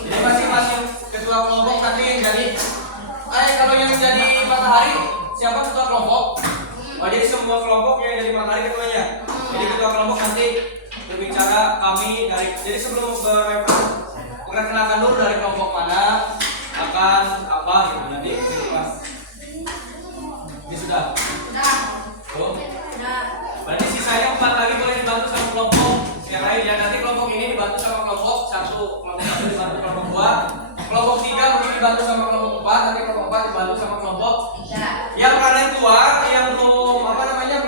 Jadi masing-masing ketua kelompok nanti yang jadi kalau yang jadi matahari siapa ketua kelompok? Oh, jadi semua kelompok yang jadi matahari ketuanya. Jadi ketua kelompok nanti berbicara kami dari, jadi sebelum memperkenalkan dulu dari kelompok mana akan apa gitu nanti ini sudah. Oh. Berarti sisanya 4 lagi boleh dibantu sama kelompok yang lain ya. Nanti kelompok ini dibantu sama kelompok kelompok 1 dibantu kelompok 2, kelompok 3 mungkin dibantu sama kelompok 4, nanti kelompok 4 dibantu sama kelompok 3. Yang planet luar yang belum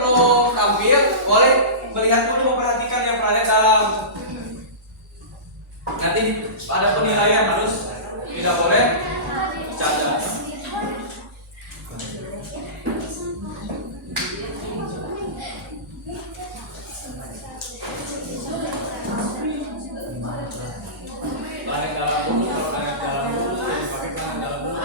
belum tampil boleh melihat dulu, memperhatikan yang planet dalam. Nanti ada penilaian, harus tidak boleh bercanda. Planet dalam dulu, kalau planet dalam dulu dipakai planet dalam dulu.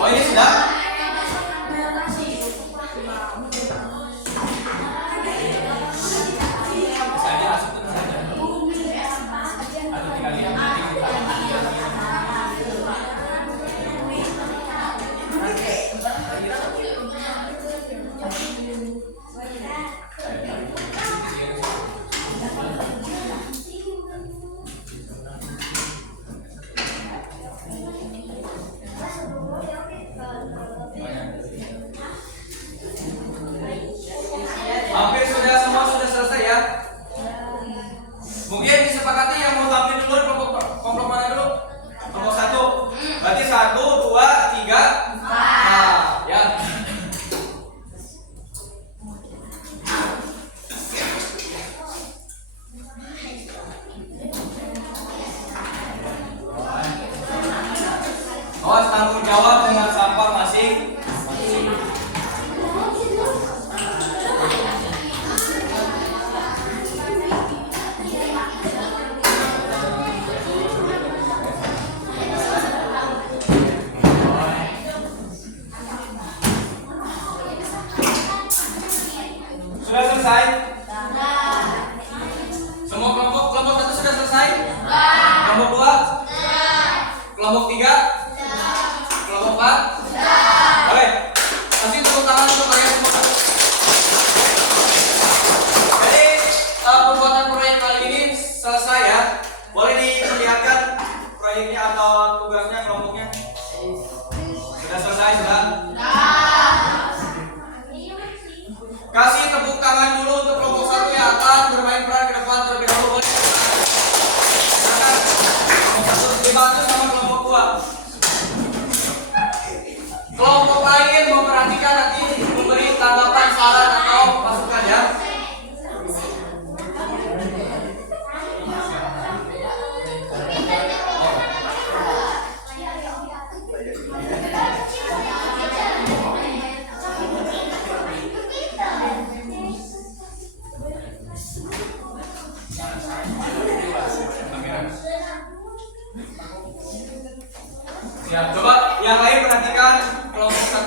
Oh, ini sudah? Misalnya langsung terus saja. Atau tinggal lihat. Hampir sudah semua sudah selesai ya. Mungkin disepakati yang mau tampil dulu kelompok mana dulu? Kelompok 1. Berarti 1, 2, 3, 4. Nah, ya. Awas tanggung jawab dengan sampah masing-masing. Sudah selesai? Semua kelompok 1 sudah selesai? Kelompok 2? Kelompok 3? Kelompok 4? Oke. Kasih tepuk tangan untuk kalian semua. Jadi pembuatan proyek kali ini selesai ya. Boleh diperlihatkan proyeknya atau tugasnya kelompoknya? Sudah selesai sudah? Kasih tepuk tangan dulu untuk kelompok 1 yang akan bermain peran ke depan terlebih dahulu. Silakan. Kelompok 1 dibantu sama kelompok 2. Kelompok lain memperhatikan nanti memberi tanggapan, saran atau masukan ya. Siap, coba yang lain perhatikan kelompok 1.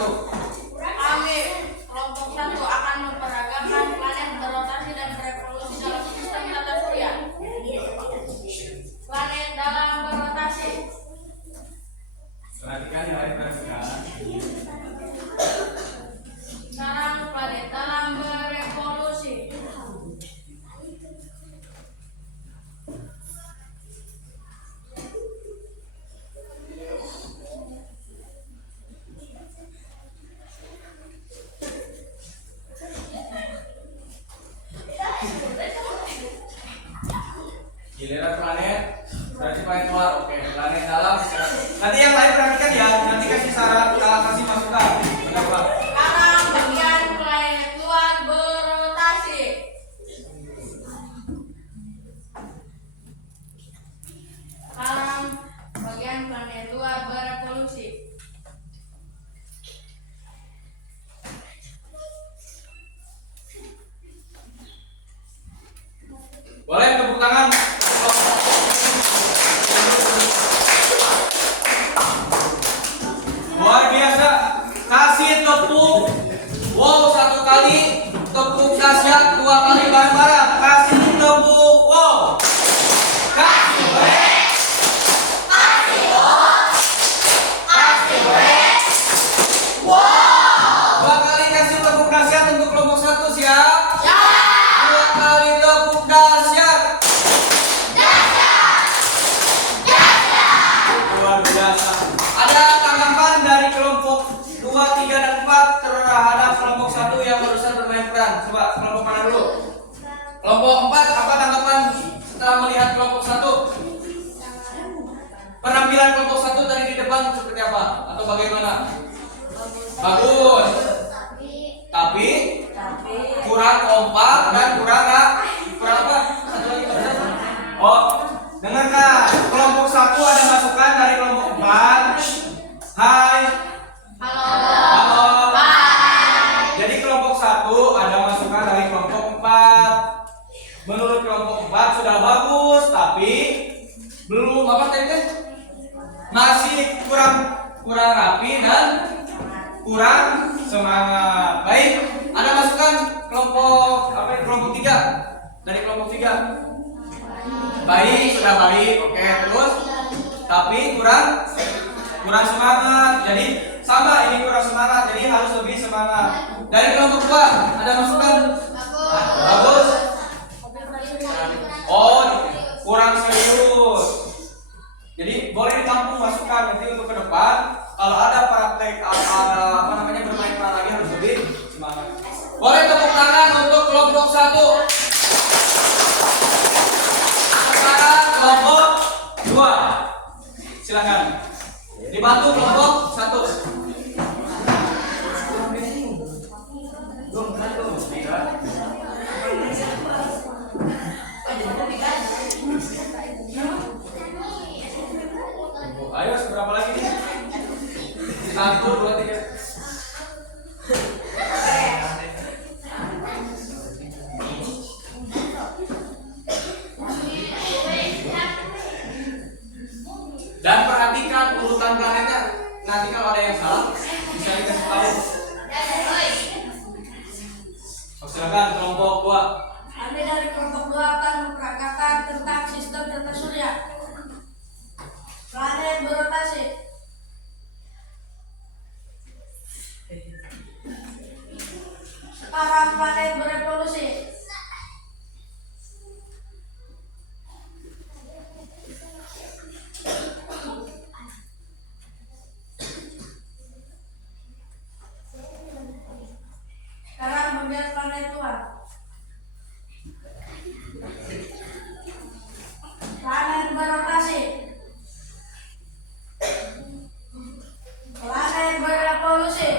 Amin. Kelompok 1 akan memperagakan planet berotasi dan berevolusi dalam sistem tata surya. Planet dalam berotasi. Perhatikan yang lain perhatikan. Sekarang planet dalam berevolusi. bagian dalam. Nanti yang lain perhatikan ya. Nanti kasih saran, kasih masukan. Pendapat. Sekarang bagian planet luar berotasi. Sekarang bagian planet luar berevolusi. Boleh tepuk tangan. Luar biasa. Kasih tepuk wow 1 kali, tepuk dahsyat 2 kali bareng-bareng. Kasih tepuk wow. Kasih boleh. Kasih wow. Kasih boleh. Wow. 2 kali kasih tepuk dahsyat untuk kelompok 1 siap? Siap. 2 kali tepuk dahsyat. Luar biasa. Ada tanggapan dari kelompok 2, 3, dan 4 terhadap kelompok 1 yang barusan bermain peran? Coba kelompok mana dulu? Kelompok 4 apa tanggapan setelah melihat kelompok 1? Penampilan kelompok 1 tadi di depan seperti apa? Atau bagaimana? Bagus. Tapi kurang kompak dan kurang apa? Satu lagi barusan. Oh, dengarkan. Kelompok 1 ada masukan dari kelompok 4. Hai. Halo. Halo. Jadi kelompok 1 ada masukan dari kelompok 4. Menurut kelompok 4 sudah bagus, tapi belum apa tadi kan? Masih kurang rapi dan kurang semangat. Baik, ada masukan kelompok apa? Kelompok 3. Dari kelompok 3. Baik, sudah baik. Oke, terus tapi kurang semangat. Jadi sama, ini kurang semangat. Jadi harus lebih semangat. Dari kelompok 2 ada masukan? Bagus. Oh, kurang serius. Jadi boleh ditampung masukan nanti untuk ke depan. Kalau ada praktek apa namanya bermain peran lagi harus lebih semangat. Boleh tepuk tangan untuk kelompok 1. Sekarang kelompok 2. Silakan. Dibantu kelompok 1. Ayo, seberapa lagi nih? 1, 2, 3. Dan perhatikan urutan planetnya. Nanti kalau ada yang salah bisa dikasih tahu. Silakan kelompok 2. Kami dari kelompok 2 akan memperagakan tentang sistem tata surya. Planet berotasi. Sekarang planet berevolusi. Sekarang bagian planet luar. Planet berotasi. Planet berevolusi.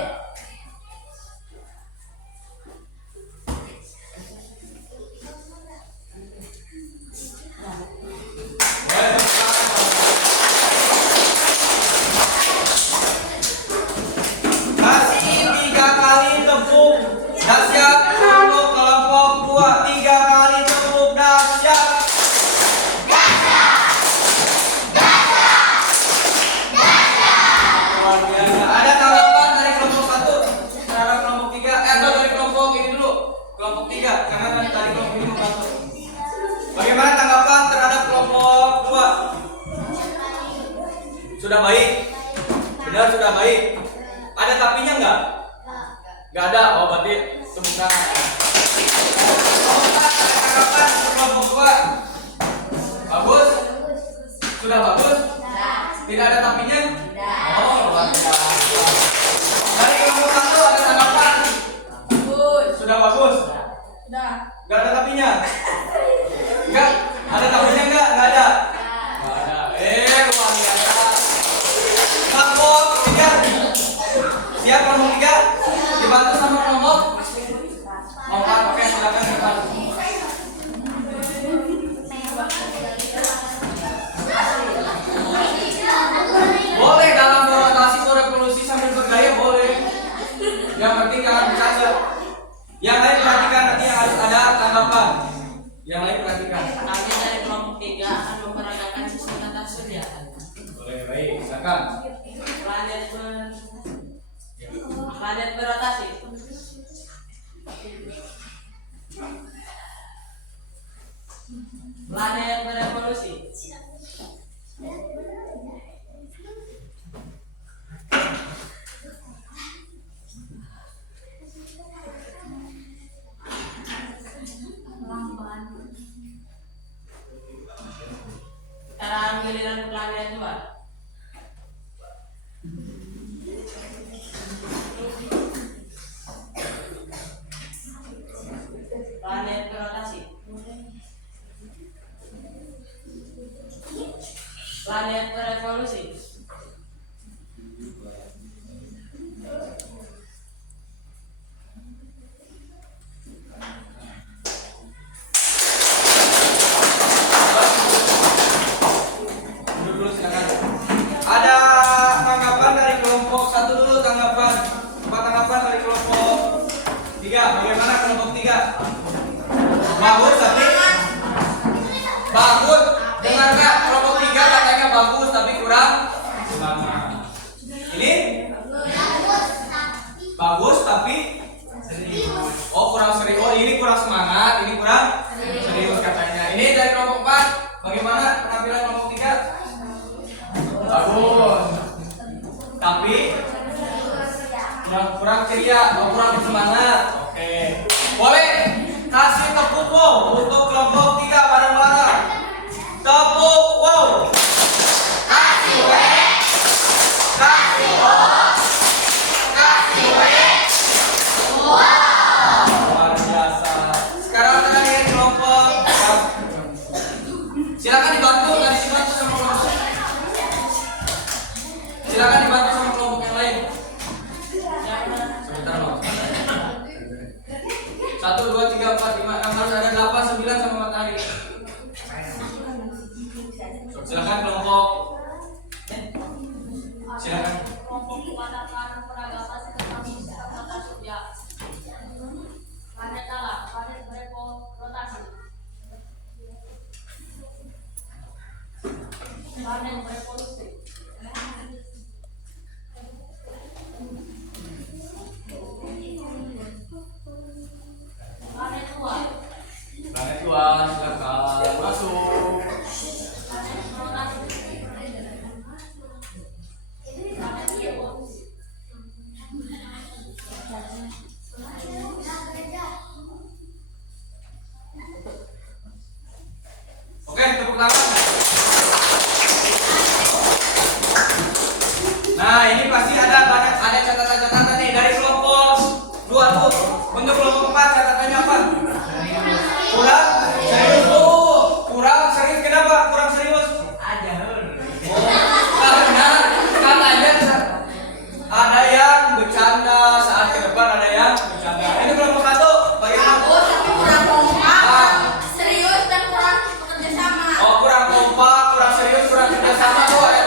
Kasih 3 kali tepuk dahsyat untuk kelompok 2. 3 kali tepuk dahsyat. Luar biasa. Ada tanggapan dari kelompok 1 terhadap kelompok 3? Atau dari kelompok ini dulu? Kelompok 3 karena tadi kelompok ini membantu. Bagaimana tanggapan terhadap kelompok 2? Sudah baik? Benar, sudah baik. Ada tapinya enggak? Enggak ada. Oh, berarti tepuk tangan. Ada tanggapan kelompok 2? Bagus? Sudah bagus? Tidak ada tapinya? Oh, luar biasa. Dari kelompok 1 ada tanggapan? Bagus. Sudah bagus? Sudah. Enggak ada tapinya? Enggak? Ada tapinya enggak? Enggak ada. Enggak ada. Luar biasa. silakan. Planet berotasi. Planet berevolusi. Cara giliran planet dua. Planet berotasi. Planet berevolusi. Duduk dulu silakan. Ada tanggapan dari kelompok 1 dulu, tanggapan. Coba tanggapan dari kelompok 3. Bagaimana kelompok 3? Bagus tapi bagus. Dengar nggak? Kelompok 3 katanya bagus tapi kurang semangat. Ini bagus tapi oh kurang serius. Oh ini kurang semangat, ini kurang serius katanya. Ini dari kelompok 4. Bagaimana penampilan kelompok 3? Bagus. Tapi kurang ceria, kurang bersemangat. Oke. Boleh kasih tepuk wow untuk kelompok 3 bareng-bareng. Tepuk wow. Kasih W. Kasih O. Kasih W. Wow. Luar biasa. Sekarang terakhir kelompok. Silakan dibantu sama kelompok. Silakan dibantu sama kelompok yang lain. Sebentar Bang. 1, 2, 3, 4, 5, 6 harus ada 8, 9 sama matahari. Silakan kelompok. Silakan. Kelompok mengatakan peragaman tentang sistem tata surya. Planet Allah, planet berotasi. Planet berevolusi. Planet tua. Planet 2 silakan masuk. Planet berotasi. Planet hijau. Oke, tepuk tangan. Nah, ini pasti ada catatan-catatan nih dari kelompok 2 tuh. Untuk kelompok 4 catatannya apa? Kurang serius tuh. Kurang serius kenapa? Kurang serius. Oh, karena katanya ada yang bercanda saat ke depan, ada yang bercanda. Ini kelompok 1 bagaimana? Bagus tapi kurang kompak, serius dan kurang bekerja sama. Oh, kurang kompak, kurang serius, kurang kerjasama tuh ya.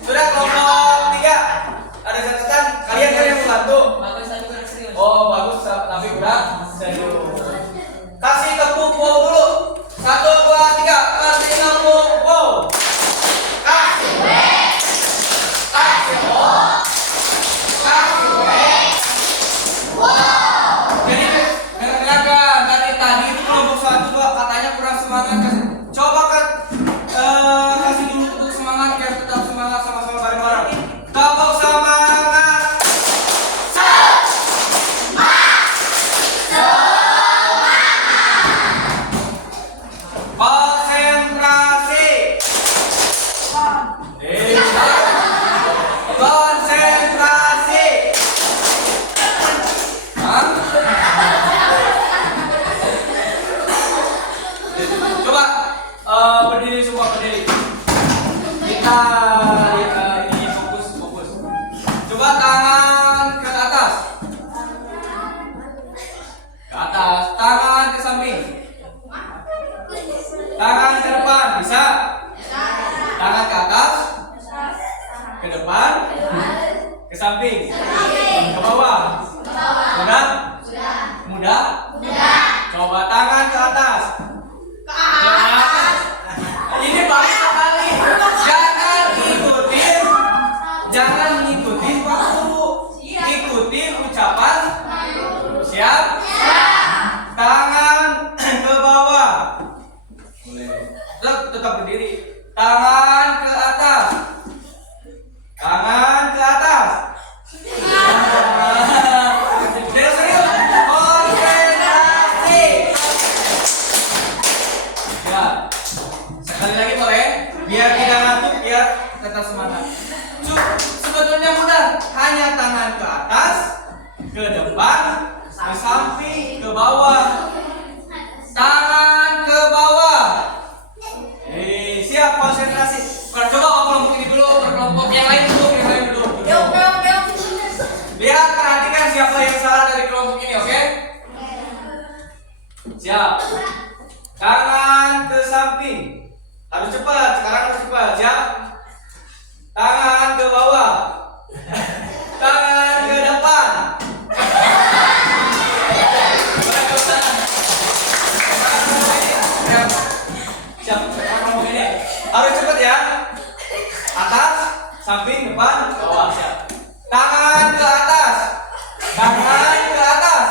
Sudah kelompok 3 ada catatan. Kalian membantu. Bagus tapi kurang serius. Oh, bagus tapi kurang serius. Kasih tepuk wow dulu. 1, 2, 3. Kasih tepuk wow. Kasih W. Kasih O. Kasih W. Wow. Jadi dengarkan dari tadi itu kelompok 1 2 katanya kurang semangat. Coba kan kasih dulu untuk semangat biar tetap semangat sama-sama bareng-bareng. Tepuk semangat. Konsentrasi. Konsentrasi. Hah? Coba berdiri semua, berdiri. Kita ini fokus. Coba tangan ke atas. Ke atas, tangan ke samping. Tangan ke depan, bisa? Tangan ke atas, ke depan, ke samping, ke bawah. Mudah? Mudah? Coba tangan ke atas. Ke atas. Ini bagus sekali. Jangan ikutin Jangan mengikuti waktu. Ikuti ucapan. Siap? Tangan ke bawah. Boleh. Tetap berdiri. Tangan ke atas. Tangan ke atas. Serius. Konsentrasi. Ya. Sekali lagi boleh? Biar tidak ngantuk, biar tetap semangat. Sebetulnya mudah. Hanya tangan ke atas, ke depan, ke samping, ke bawah. Tangan ke bawah. Siap, konsentrasi. Coba kelompok ini dulu, berkelompok yang lain dulu, Lihat, perhatikan siapa yang salah dari kelompok ini, oke? Siap. Tangan ke samping. Harus cepat, sekarang harus cepat, siap? Tangan ke bawah. Tangan ke depan. Siap, kelompok ini. Harus cepat ya. Atas, samping, depan, bawah, siap. Tangan ke atas. Tangan ke atas.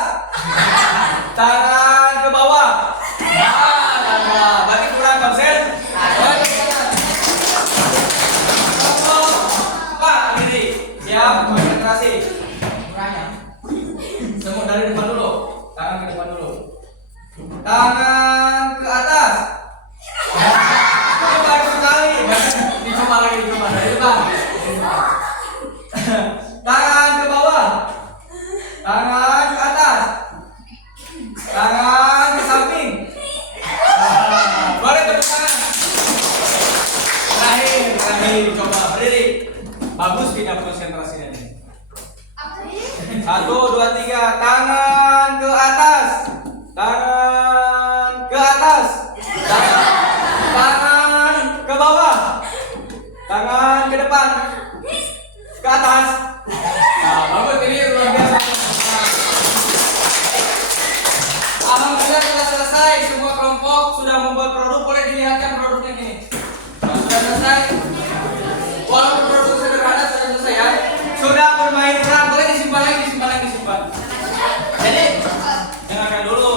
Tangan ke bawah. Berarti kurang konsen. Pak, ini siap, konsentrasi. Semua dari depan dulu. Tangan ke depan dulu. Tangan ke atas. Ini baru sekali. Dicoba lagi, dicoba dari depan. Tangan ke bawah. Tangan ke atas. Tangan ke samping. Boleh tepuk tangan. Terakhir, coba berdiri. Bagus tidak konsentrasinya ini. 1, 2, 3. Tangan ke atas. Tangan ke atas. Tangan ke bawah. Tangan ke depan. Ke atas. Nah, bagus, ini luar biasa. Alhamdulillah sudah selesai. Semua kelompok sudah membuat produk. Boleh dilihatkan produknya gini. Nah, sudah selesai. Walaupun produk sederhana sudah selesai ya. Sudah bermain peran. Boleh disimpan lagi, disimpan lagi, disimpan. Jadi dengarkan dulu.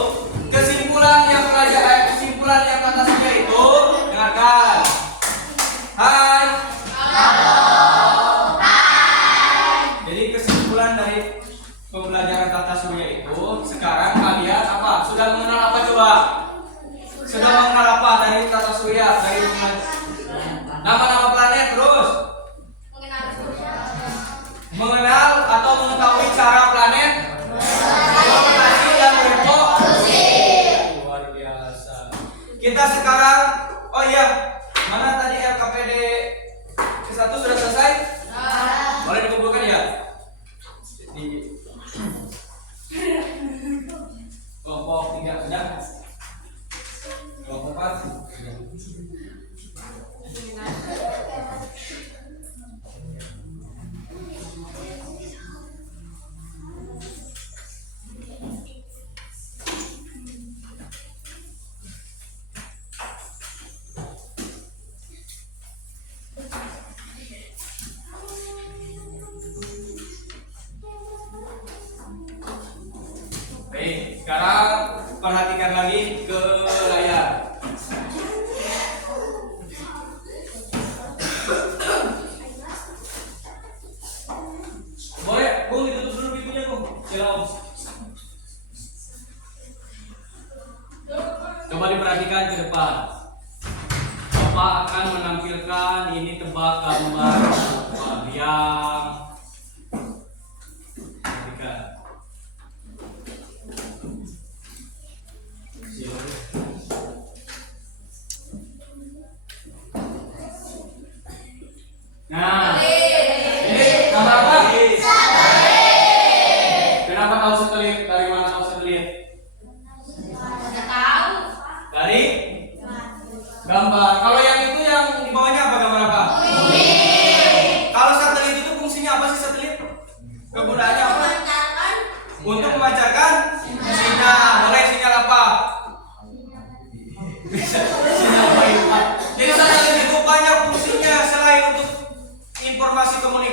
Kesimpulan yang kata saya itu, dengarkan. Hai. Jadi kesimpulan dari pembelajaran tata surya itu, sekarang kalian apa? Sudah mengenal apa coba? Sudah mengenal apa dari tata surya? Dari nama-nama planet terus? Mengenal atau mengetahui cara planet beroperasi dan berevolusi. Luar biasa. Kita sekarang, oh iya, mana tadi LKPD ke-1 sudah selesai? Boleh dikumpulkan ya? Di kelompok 3 sudah? Kelompok 4 sudah. Baik, sekarang perhatikan lagi ke layar. Boleh, Bung, ditutup dulu pintunya, Bung. Silakan. Coba diperhatikan ke depan. Bapak akan menampilkan ini tebak gambar yang perhatikan. Nah, ini gambar apa? Kenapa tahu satelit? Dari mana tahu satelit? Dari gambar. Kalau yang itu yang di bawahnya apa, gambar apa? Kalau satelit itu fungsinya apa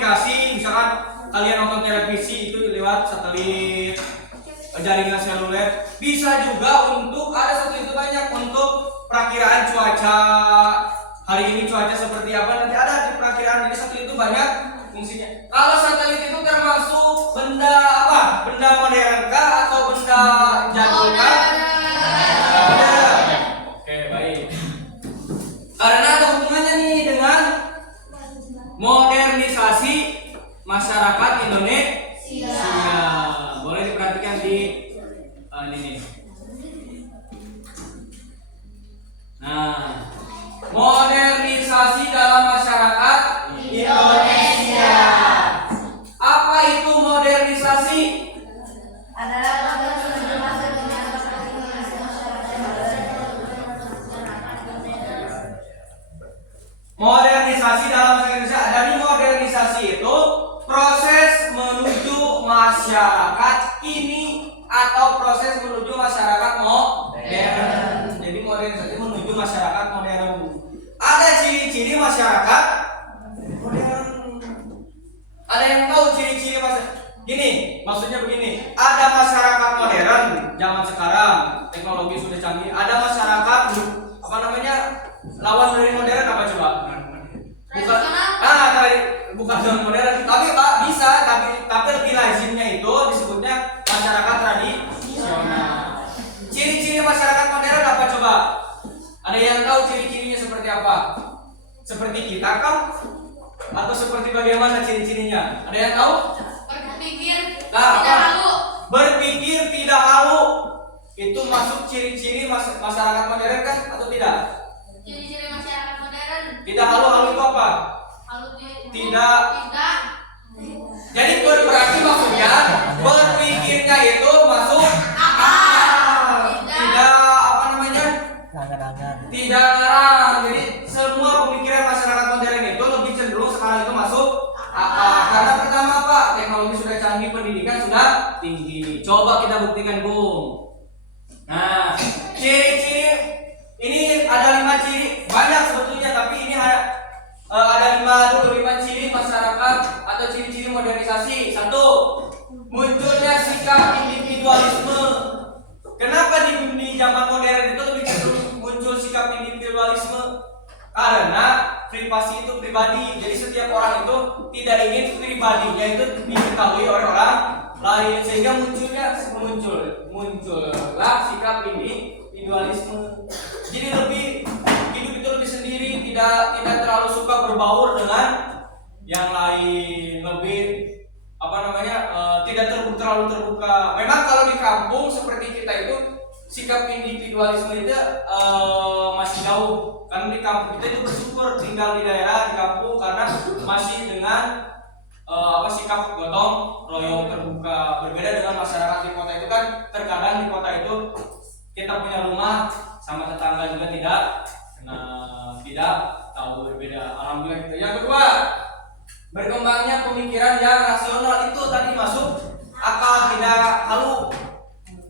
komunikasi, misalkan kalian nonton televisi itu lewat satelit, jaringan seluler. Bisa juga untuk ada satelit itu banyak untuk perakiraan cuaca. Hari ini cuaca seperti apa, nanti ada di perakiraan. Jadi satelit itu banyak fungsinya. Kalau satelit itu termasuk benda apa? Benda modern kah atau benda jadul kah? Oke, baik. Karena ada hubungannya nih dengan modernisasi masyarakat Indonesia. Boleh diperhatikan di ini nih. Nah, modernisasi dalam masyarakat Indonesia. Apa itu modernisasi? Adalah Modernisasi dalam masyarakat Indonesia. Dari modernisasi itu proses menuju masyarakat kini atau proses menuju masyarakat modern. Jadi modernisasi menuju masyarakat modern. Ada ciri-ciri masyarakat modern. Ada yang tahu ciri-ciri masyarakat? Gini, maksudnya begini. Ada masyarakat modern zaman sekarang, teknologi sudah canggih. Ada masyarakat apa namanya? Lawan dari modern apa coba? Bukan zaman modern, tapi Pak bisa, tapi lebih lazimnya itu disebutnya masyarakat tradisional. Ciri-ciri masyarakat modern apa coba? Ada yang tahu ciri-cirinya seperti apa? Seperti kita kah? Atau seperti bagaimana ciri-cirinya? Ada yang tahu? berpikir Nah, tidak halu. berpikir tidak halu. Itu masuk ciri-ciri masyarakat modern kan atau tidak? Ciri-ciri masyarakat modern. Tidak halu itu apa? Halu Tidak. tidak. Jadi berarti maksudnya berpikirnya itu masuk akal. Tidak apa namanya? Tidak ngarang. Jadi semua pemikiran masyarakat modern itu lebih cenderung sekarang itu masuk akal. Karena pertama Pak, teknologi sudah canggih, pendidikan sudah tinggi. Coba kita buktikan, Bung. Nah, ciri-ciri ini ada 5 ciri, banyak sebetulnya, tapi ini ada 5 ciri masyarakat atau ciri-ciri modernisasi. 1, munculnya sikap individualisme. Kenapa di zaman modern itu lebih cenderung muncul sikap individualisme? Karena privasi itu pribadi. Jadi setiap orang itu tidak ingin pribadinya itu diketahui oleh orang lain, sehingga muncullah sikap individualisme. Jadi hidup itu lebih sendiri, tidak terlalu suka berbaur dengan yang lain, lebih tidak terlalu terbuka. Memang kalau di kampung seperti kita itu sikap individualisme itu masih jauh. Karena di kampung kita itu bersyukur tinggal di daerah, di kampung, karena masih dengan sikap gotong royong terbuka. Berbeda dengan masyarakat di kota itu kan, terkadang di kota itu kita punya rumah sama tetangga juga tidak tahu, berbeda. Alhamdulillah gitu. Yang kedua, berkembangnya pemikiran yang rasional. Itu tadi masuk akal, tidak halu.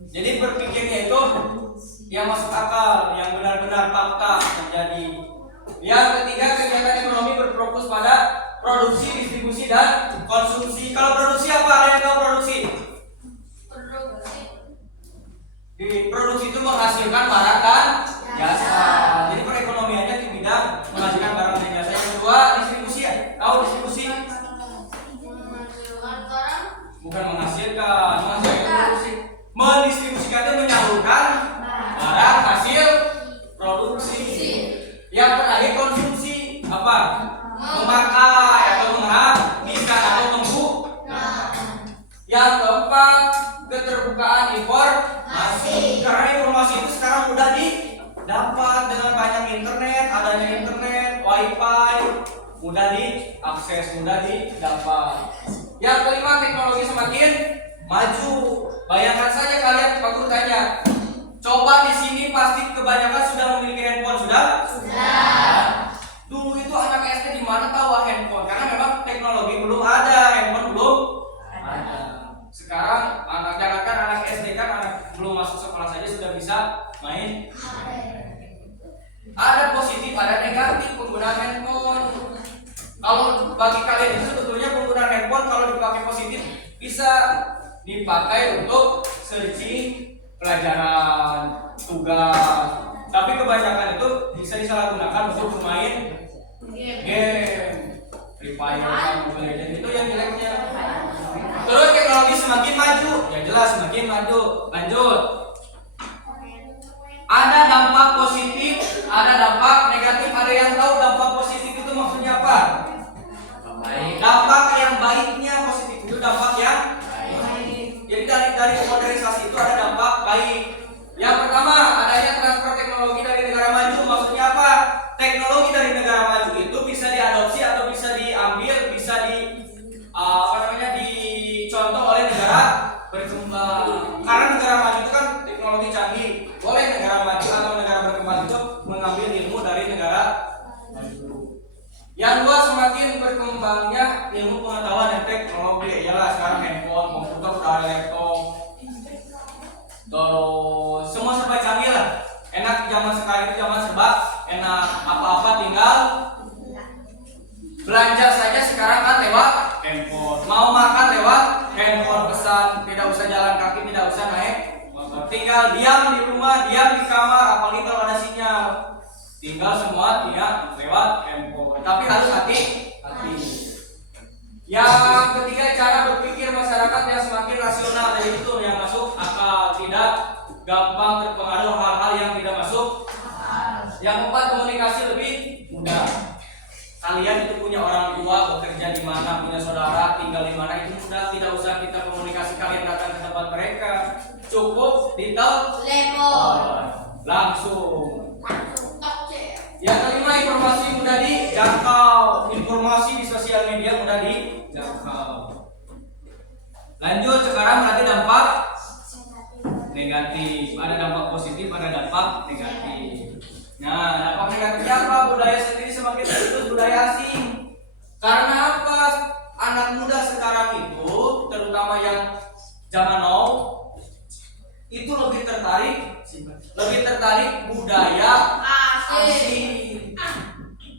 Jadi berpikirnya itu yang masuk akal, yang benar-benar fakta terjadi. Yang ketiga, kegiatan ekonomi berfokus pada produksi, distribusi, dan konsumsi. Kalau produksi apa? Ada yang tahu produksi? Di produksi itu menghasilkan barang dan jasa. Jadi perekonomiannya di bidang menghasilkan barang dan jasa. Yang kedua, distribusi. Tahu distribusi? Bukan menghasilkan, produksi. Mendistribusikan itu menyalurkan barang hasil produksi. Yang terakhir, konsumsi. Apa? Memakai atau menghabiskan atau menggunakan. Yang keempat, keterbukaan informasi. Karena informasi itu sekarang mudah didapat dengan banyak adanya internet, wifi, mudah diakses, mudah didapat. Yang kelima, teknologi semakin maju. Bayangkan saja kalian, Pak Guru tanya, coba di sini pasti kebanyakan sudah memiliki handphone, sudah? Dulu itu anak SD di mana tahu handphone? Karena memang teknologi belum ada, handphone belum ada. Sekarang anak SD kan belum masuk sekolah saja sudah bisa main. Ada positif, ada negatif penggunaan handphone. Kalau bagi kalian itu sebetulnya penggunaan penggunaan handphone kalau dipakai positif bisa dipakai untuk searching, pelajaran, tugas. Tapi kebanyakan itu bisa disalahgunakan untuk bermain game, Free Fire, Mobile Legends, itu yang jeleknya. Terus teknologi semakin maju, ya jelas semakin maju. Lanjut. Ada dampak positif, ada dampak negatif. Ada yang tahu dampak positif itu maksudnya apa? Dampak yang baiknya positif itu dampak yang baik. Jadi dari modernisasi itu ada dampak baik. Yang pertama, adanya transfer teknologi dari negara maju. Maksudnya apa? Teknologi dari negara maju itu bisa diadopsi atau bisa diambil, bisa dicontoh oleh negara berkembang. Karena negara maju itu kan teknologi canggih. Boleh negara maju atau negara berkembang itu mengambil ilmu dari negara maju. Yang dua, semakin berkembangnya ilmu pengetahuan dan teknologi. Iyalah sekarang handphone, komputer, udah ada laptop. Terus semua serba canggih lah. Enak zaman sekarang itu zaman serba enak, apa-apa tinggal belanja saja sekarang kan lewat handphone. Mau makan lewat handphone, pesan, tidak usah jalan kaki, tidak usah naik motor. Tinggal diam di rumah, diam di kamar, apalagi kalau ada sinyal. Tinggal semua lewat handphone. Tapi harus hati-hati. Yang ketiga, cara berpikir masyarakat yang semakin rasional, dari itu yang masuk akal, tidak gampang terpengaruh hal-hal yang tidak masuk. Yang keempat, komunikasi lebih mudah. Kalian itu punya orang tua, bekerja di mana, punya saudara, tinggal di mana, itu mudah. Tidak usah kita komunikasi, kalian datang ke tempat mereka, cukup ditelepon langsung. Yang kelima, informasi mudah dijangkau. Informasi di sosial media mudah dijangkau. Lanjut, sekarang berarti dampak negatif. Ada dampak positif, ada dampak negatif. Nah, dampak negatifnya apa? Budaya sendiri semakin tergerus budaya asing. Karena apa? Anak muda sekarang itu, terutama yang zaman now, itu lebih tertarik budaya asing.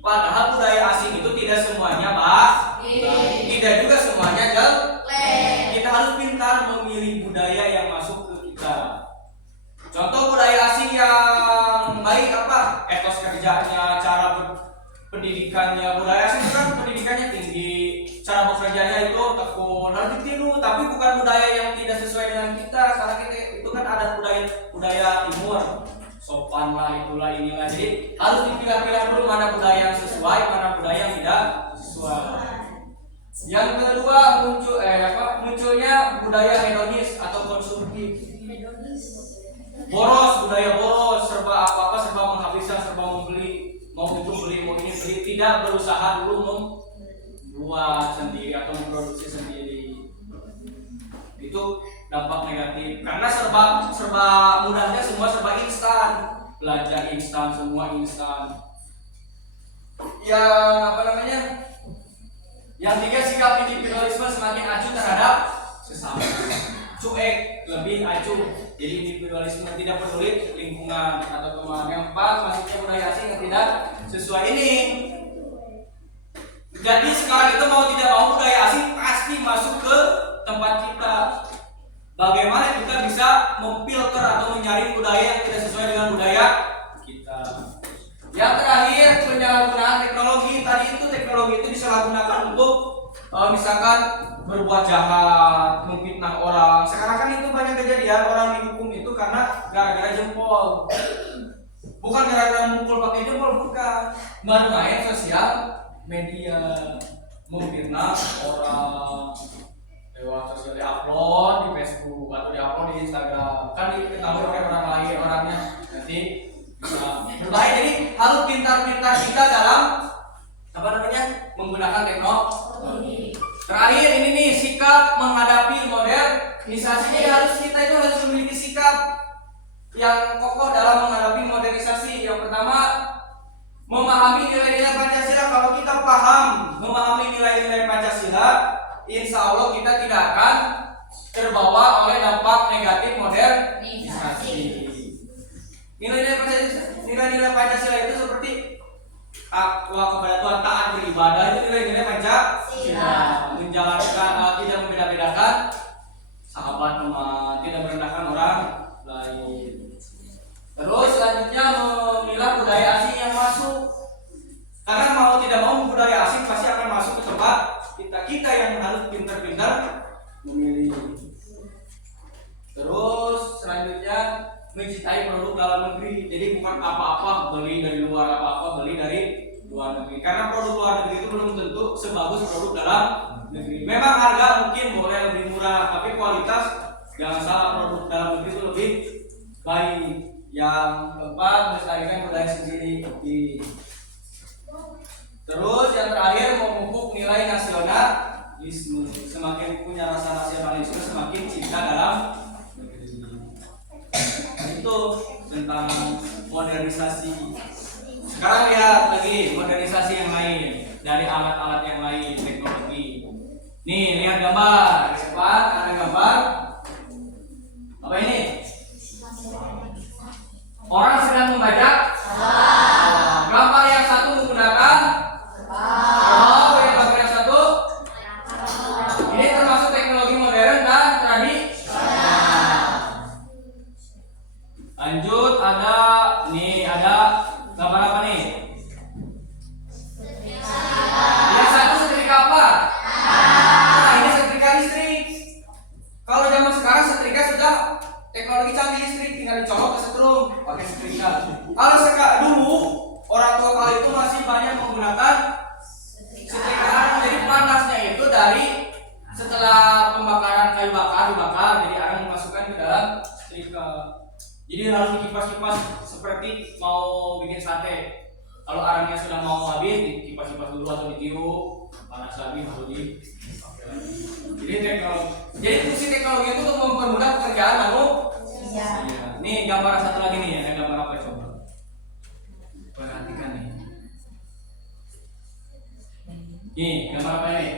Padahal budaya asing itu tidak semuanya baik, tidak juga semuanya jelek. Kita harus pintar memilih budaya yang masuk ke kita. Contoh budaya asing yang baik apa? Etos kerjanya, cara pendidikannya. Budaya asing itu kan pendidikannya tinggi, cara bekerjanya itu tekun, harus ditiru. Tapi bukan budaya yang tidak sesuai dengan kita, karena kita itu kan ada budaya timur, sopan lah, itulah inilah. Jadi harus dipilah-pilah dulu mana budaya yang sesuai, mana budaya yang tidak sesuai. Yang kedua, munculnya budaya hedonis atau konsumtif. Budaya boros, serba apa-apa serba menghabiskan, serba membeli, mau itu beli, mau ini beli, tidak berusaha dulu membuat sendiri atau memproduksi sendiri. Itu dampak negatif. Karena serba mudahnya, semua serba instan, belajar instan, semua instan. Yang tiga, sikap individualisme semakin acuh terhadap sesama, cuek, lebih acuh. Jadi individualisme, tidak peduli lingkungan atau teman. Yang empat, masuknya budaya asing yang tidak sesuai ini. Jadi sekarang itu mau tidak mau budaya asing pasti masuk ke tempat kita. Bagaimana kita bisa memfilter atau menyaring budaya yang tidak sesuai dengan budaya kita. Yang terakhir, penyalahgunaan teknologi. Tadi itu teknologi itu disalahgunakan untuk misalkan berbuat jahat, memfitnah orang. Sekarang kan itu banyak kejadian orang dihukum itu karena gara-gara jempol. Bukan gara-gara mukul pakai jempol, bukan. Baru main sosial media, memfitnah orang lewat sosial, upload di Facebook atau di-upload di Instagram. Kan diketahui oleh orang lain orangnya, nanti bisa berbahaya. Jadi harus pintar-pintar kita dalam menggunakan teknologi. Terakhir ini nih, sikap menghadapi modernisasi. Jadi kita itu harus memiliki sikap yang kokoh dalam menghadapi modernisasi. Yang pertama, memahami nilai-nilai Pancasila. Kalau kita paham memahami nilai-nilai Pancasila, insya Allah kita tidak akan terbawa oleh dampak negatif modernisasi. Nilai-nilai Pancasila itu seperti takwa kepada Tuhan, taat beribadah, itu nilai-nilai Pancasila. dalam negeri. Memang harga mungkin boleh lebih murah, tapi kualitas jangan salah, produk dalam negeri itu lebih baik. Yang keempat, melestarikan budaya sendiri. Terus yang terakhir, memupuk nilai nasionalisme. Semakin punya rasa nasionalisme, semakin cinta dalam negeri. Itu tentang modernisasi. Sekarang lihat lagi modernisasi yang lain dari alat-alat yang lain, teknologi. Nih, lihat gambar. Cepat, ada gambar. Apa ini? Orang sedang membaca. Gambar yang satu menggunakan. Oh, gambar yang satu. Ini termasuk teknologi modern dan tradisional. Lanjut, ada gambar apa nih? Yang satu setrika apa? Nah, ini setrika listrik. Kalau zaman sekarang setrika sudah teknologi canggih listrik, tinggal dicolok ke setrum pakai setrika. Kalau dulu orang tua kali itu masih banyak menggunakan setrika. Jadi panasnya itu dari setelah pembakaran kayu bakar dibakar, jadi arang dimasukkan ke dalam setrika. Jadi harus dikipas-kipas seperti mau bikin sate. Kalau arangnya sudah mau habis, dikipas-kipas dulu atau ditiup, panas lagi baru dipakai lagi. Jadi fungsi teknologi itu untuk mempermudah pekerjaan manusia. Nih gambar satu lagi nih, ada gambar apa coba? Perhatikan nih. Nih gambar apa ini?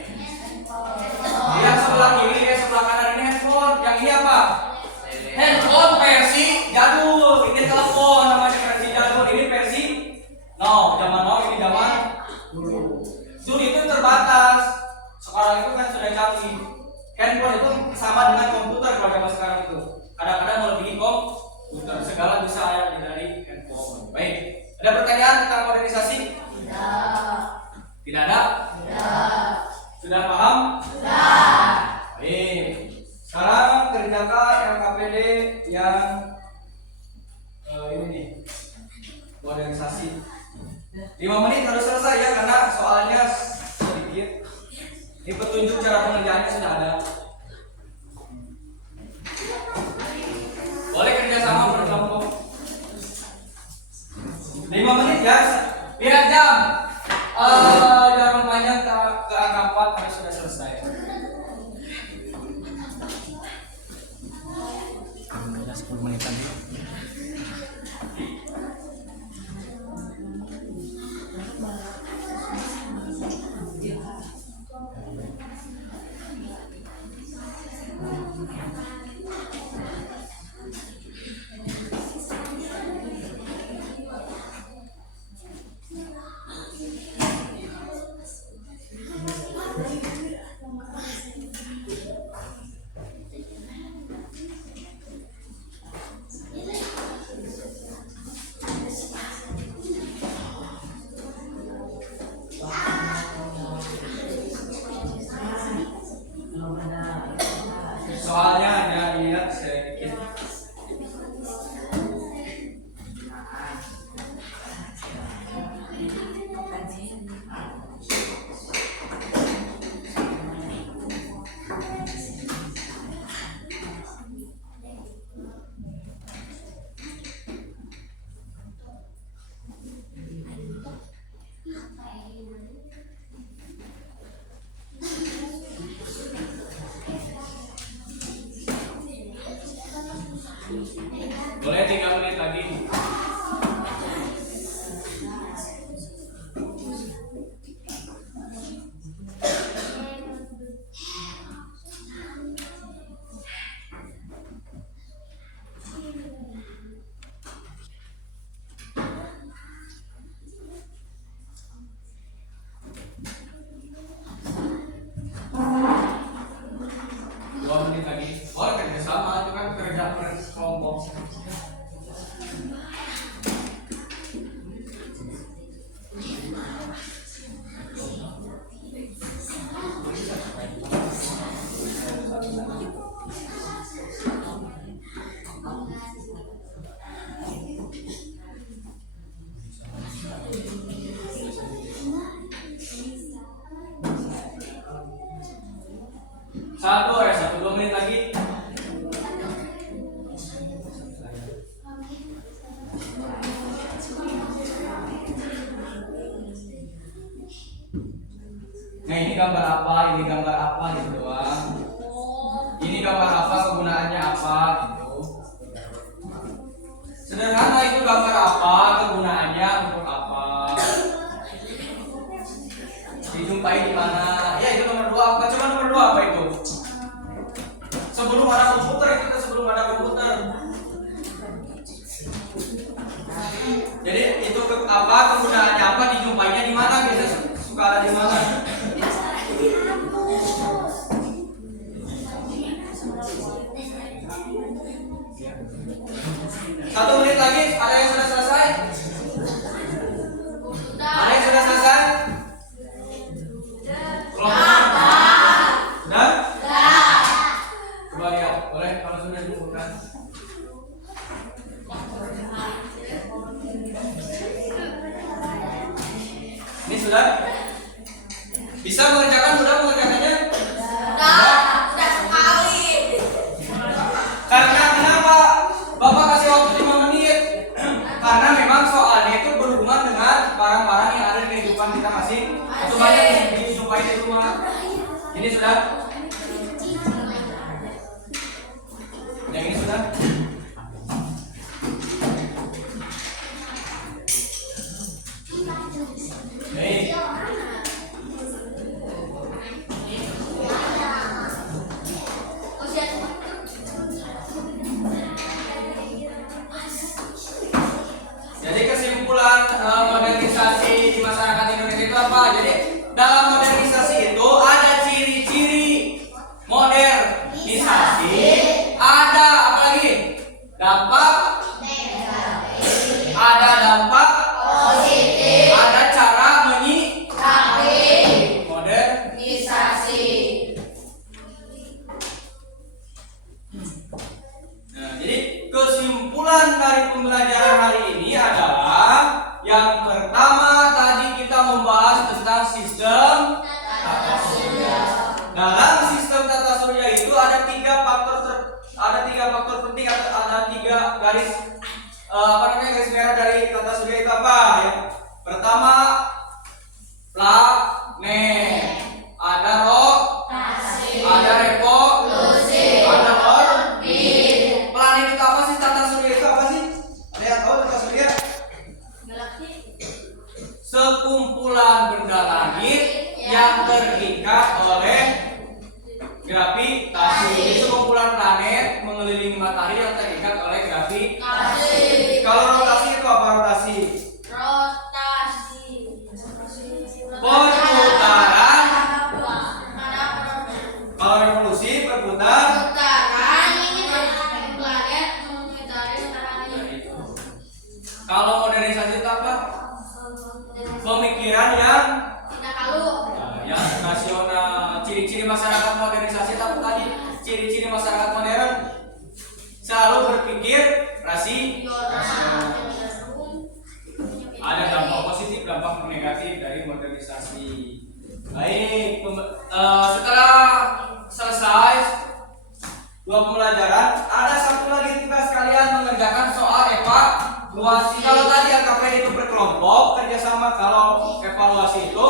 Yang sebelah kiri, yang sebelah kanan ini handphone. Yang ini apa? Handphone versi jadul. Ini telepon namanya versi jadul. Ini versi zaman now, ini zaman dulu. Dulu itu terbatas. Sekarang itu kan sudah canggih. Handphone itu sama dengan komputer kalau zaman sekarang itu. Kadang-kadang melebihi komputer. Segala bisa ada dari handphone. Baik. Ada pertanyaan tentang modernisasi? Tidak. Tidak ada? Tidak. Sudah paham? Sudah. Baik. Sekarang kerjakan LKPD yang ini nih, modernisasi. 5 menit harus selesai ya, karena soalnya sedikit. Ini petunjuk cara pengerjaannya sudah ada. Boleh kerjasama berkelompok. 5 menit ya. Lihat jam. Jangan panjang ke angka 4 harus sudah selesai. Ada 10 menitan. Soalnya hanya lihat sedikit. 2 menit lagi. Nah ini gambar apa, ini gambar apa gitu doang. Ini gambar apa, kegunaannya apa gitu. Sederhana itu gambar apa, kegunaannya untuk apa. Dijumpai di mana? Ya itu nomor 2 apa? Coba nomor 2 apa itu? Sebelum ada komputer itu sebelum ada komputer. Jadi itu apa, kegunaannya apa, dijumpainya di mana? Biasanya suka ada di mana? 1 menit lagi, ada yang sudah selesai? Ada yang sudah selesai? Sudah? Coba lihat, boleh kalau sudah dibuka. Ini sudah? Bisa mengerjakan, mudah mengerjakannya? Udah sekali. Karena kenapa? Bapak kasih waktu 5 menit. Karena memang soalnya itu berhubungan dengan barang-barang yang ada di kehidupan kita masing. Itu banyak dijumpai di rumah. Ini sudah? Yang ini sudah? Baik. Jadi kesimpulan modernisasi di masyarakat Indonesia itu apa? Jadi dalam modernisasi itu ada ciri-ciri modernisasi, ada apa lagi? Dampak, ada dampak positif, ada cara menyikapi modernisasi. Nah, jadi kesimpulan dari pembelajaran hari ini adalah yang pertama tadi kita membahas tentang sistem tata surya. Dalam sistem tata surya itu ada 3 faktor penting atau ada 3 garis garis merah dari tata surya itu apa ya? Pertama planet, ada rotasi, ada revolusi, ada orbit. Planet itu apa sih? Tata surya itu apa sih? Ada yang tahu tata surya? Sekumpulan benda langit yang terikat oleh gravitasi. Jadi sekumpulan planet mengelilingi matahari yang terikat oleh gravitasi. Kalau rotasi itu apa rotasi? Perputaran. Kalau revolusi perputaran. Kalau modernisasi itu apa? Pemikiran yang nasional. Ciri-ciri masyarakat modernisasi itu apa tadi? Ciri-ciri masyarakat modern selalu berpikir rasional. Ada dampak positif, dampak negatif dari modernisasi. Baik, setelah selesai 2 pembelajaran, ada satu lagi tugas kalian mengerjakan soal evaluasi. Kalau tadi LKPD itu berkelompok kerjasama, kalau evaluasi itu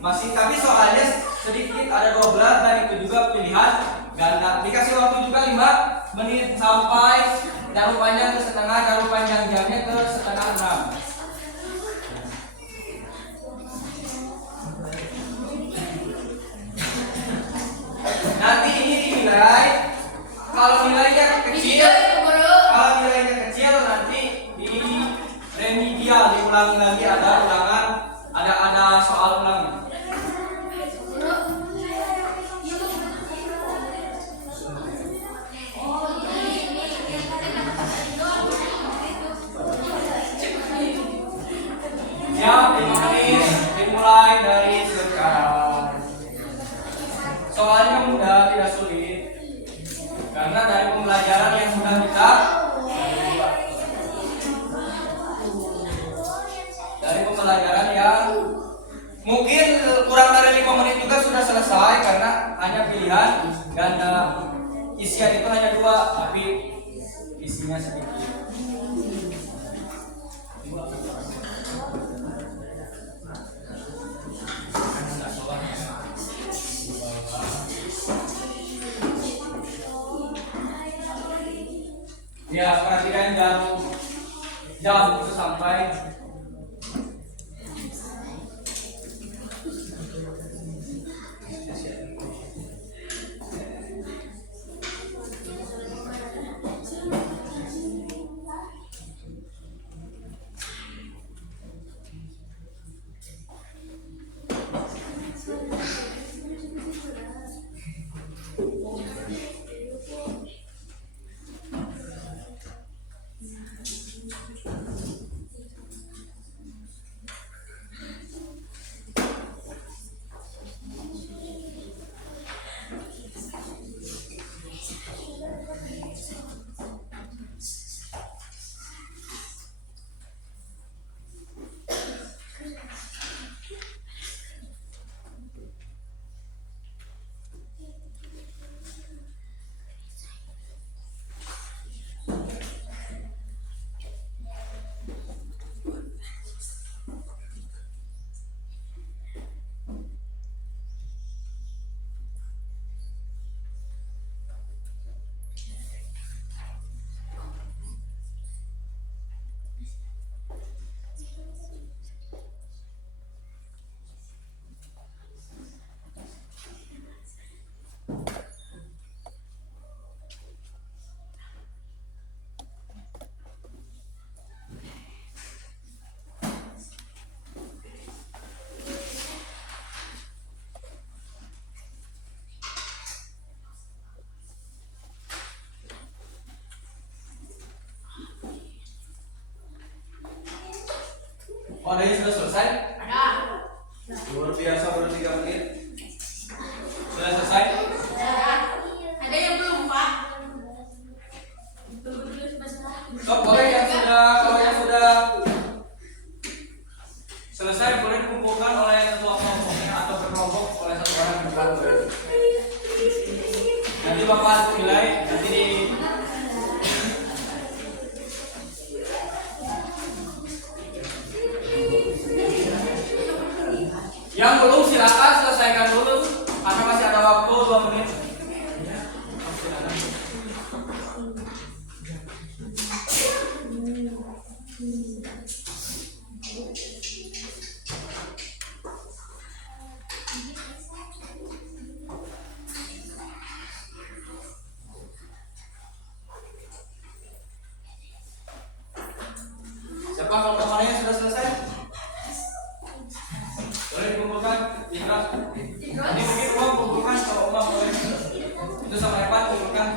masih tapi soalnya sedikit, ada 12 dan itu juga pilihan ganda. Dikasih waktu juga 5 menit sampai jarum panjang ke setengah, jarum panjang jamnya ke setengah 6. Nanti ini dinilai. Kalau nilainya kecil, nanti di remedial, diulangi lagi, ada ulangan, ada soal ulangan. karena hanya pilihan dan isian itu hanya 2 tapi isinya sedikit. Ya, perhatikan jam itu sampai ada yang sudah selesai? Ada. Luar biasa, baru 3 menit. Sudah selesai? Ada yang belum, Pak? Sok, boleh yang sudah, kalau yang sudah selesai boleh dikumpulkan oleh ketua kelompoknya atau berkelompok oleh satu orang di depan. Nanti Bapak nilai, nanti di yang belum silakan selesaikan dulu karena masih ada waktu 2 menit. Siapa kelompok mana yang sudah selesai? Boleh dikumpulkan, Indra. Ini mungkin uang kumpulkan, kalau uang boleh. Itu sama Evan kumpulkan.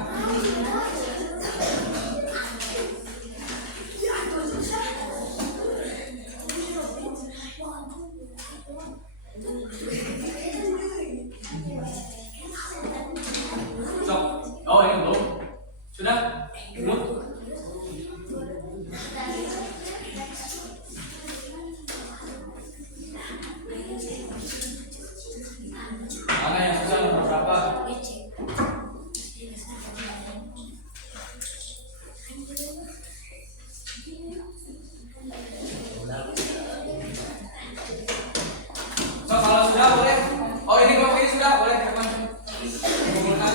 Sok. Oh ini belum. Sudah? Belum? Mana yang susah nomor berapa? So, kalau sudah boleh. Oh ini kelompok ini sudah boleh teman. Kumpulkan.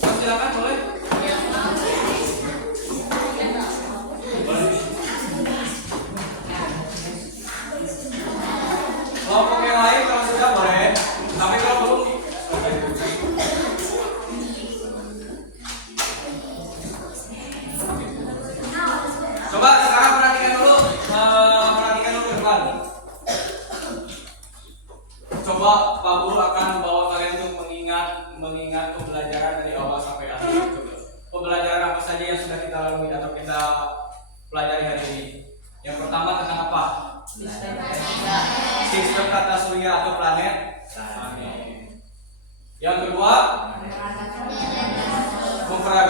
So, silakan boleh. Boleh. Kelompok yang lain kalau sudah boleh. Tapi kalau belum coba sekarang perhatikan dulu ke depan. Coba Pak Guru akan membawa kalian untuk mengingat pembelajaran dari awal sampai akhir. Coba. Pembelajaran apa saja yang sudah kita lalui atau kita pelajari hari ini. Yang pertama tentang apa? Sistem tata surya atau planet. Yang kedua, memperagakan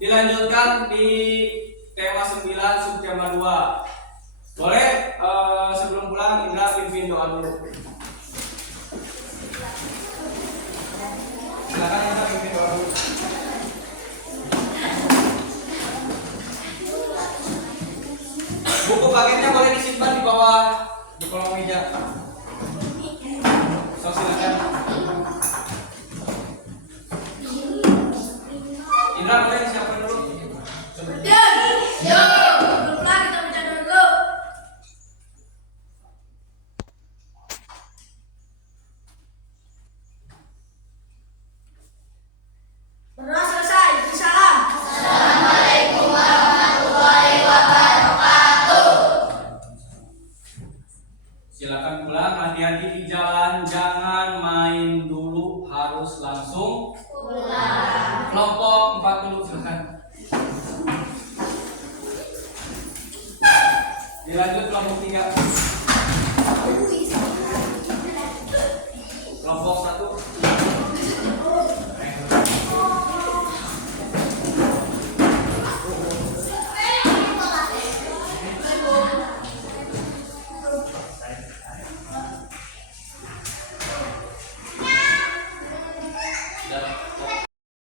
Dilanjutkan di tema 9 subtema 2. Boleh sebelum pulang Indra pimpin doa dulu. Silakan Indra pimpin doa dulu. Buku paketnya boleh disimpan di bawah di kolong meja. So, silakan. Indra boleh disiapkan dulu. Yo, belum lagi kita bercanda dulu. Berdoa selesai. Salam. Silakan pulang, hati-hati di jalan, jangan main dulu, harus langsung pulang. Kelompok 4 dulu silakan. Dilanjut kelompok 3. Kelompok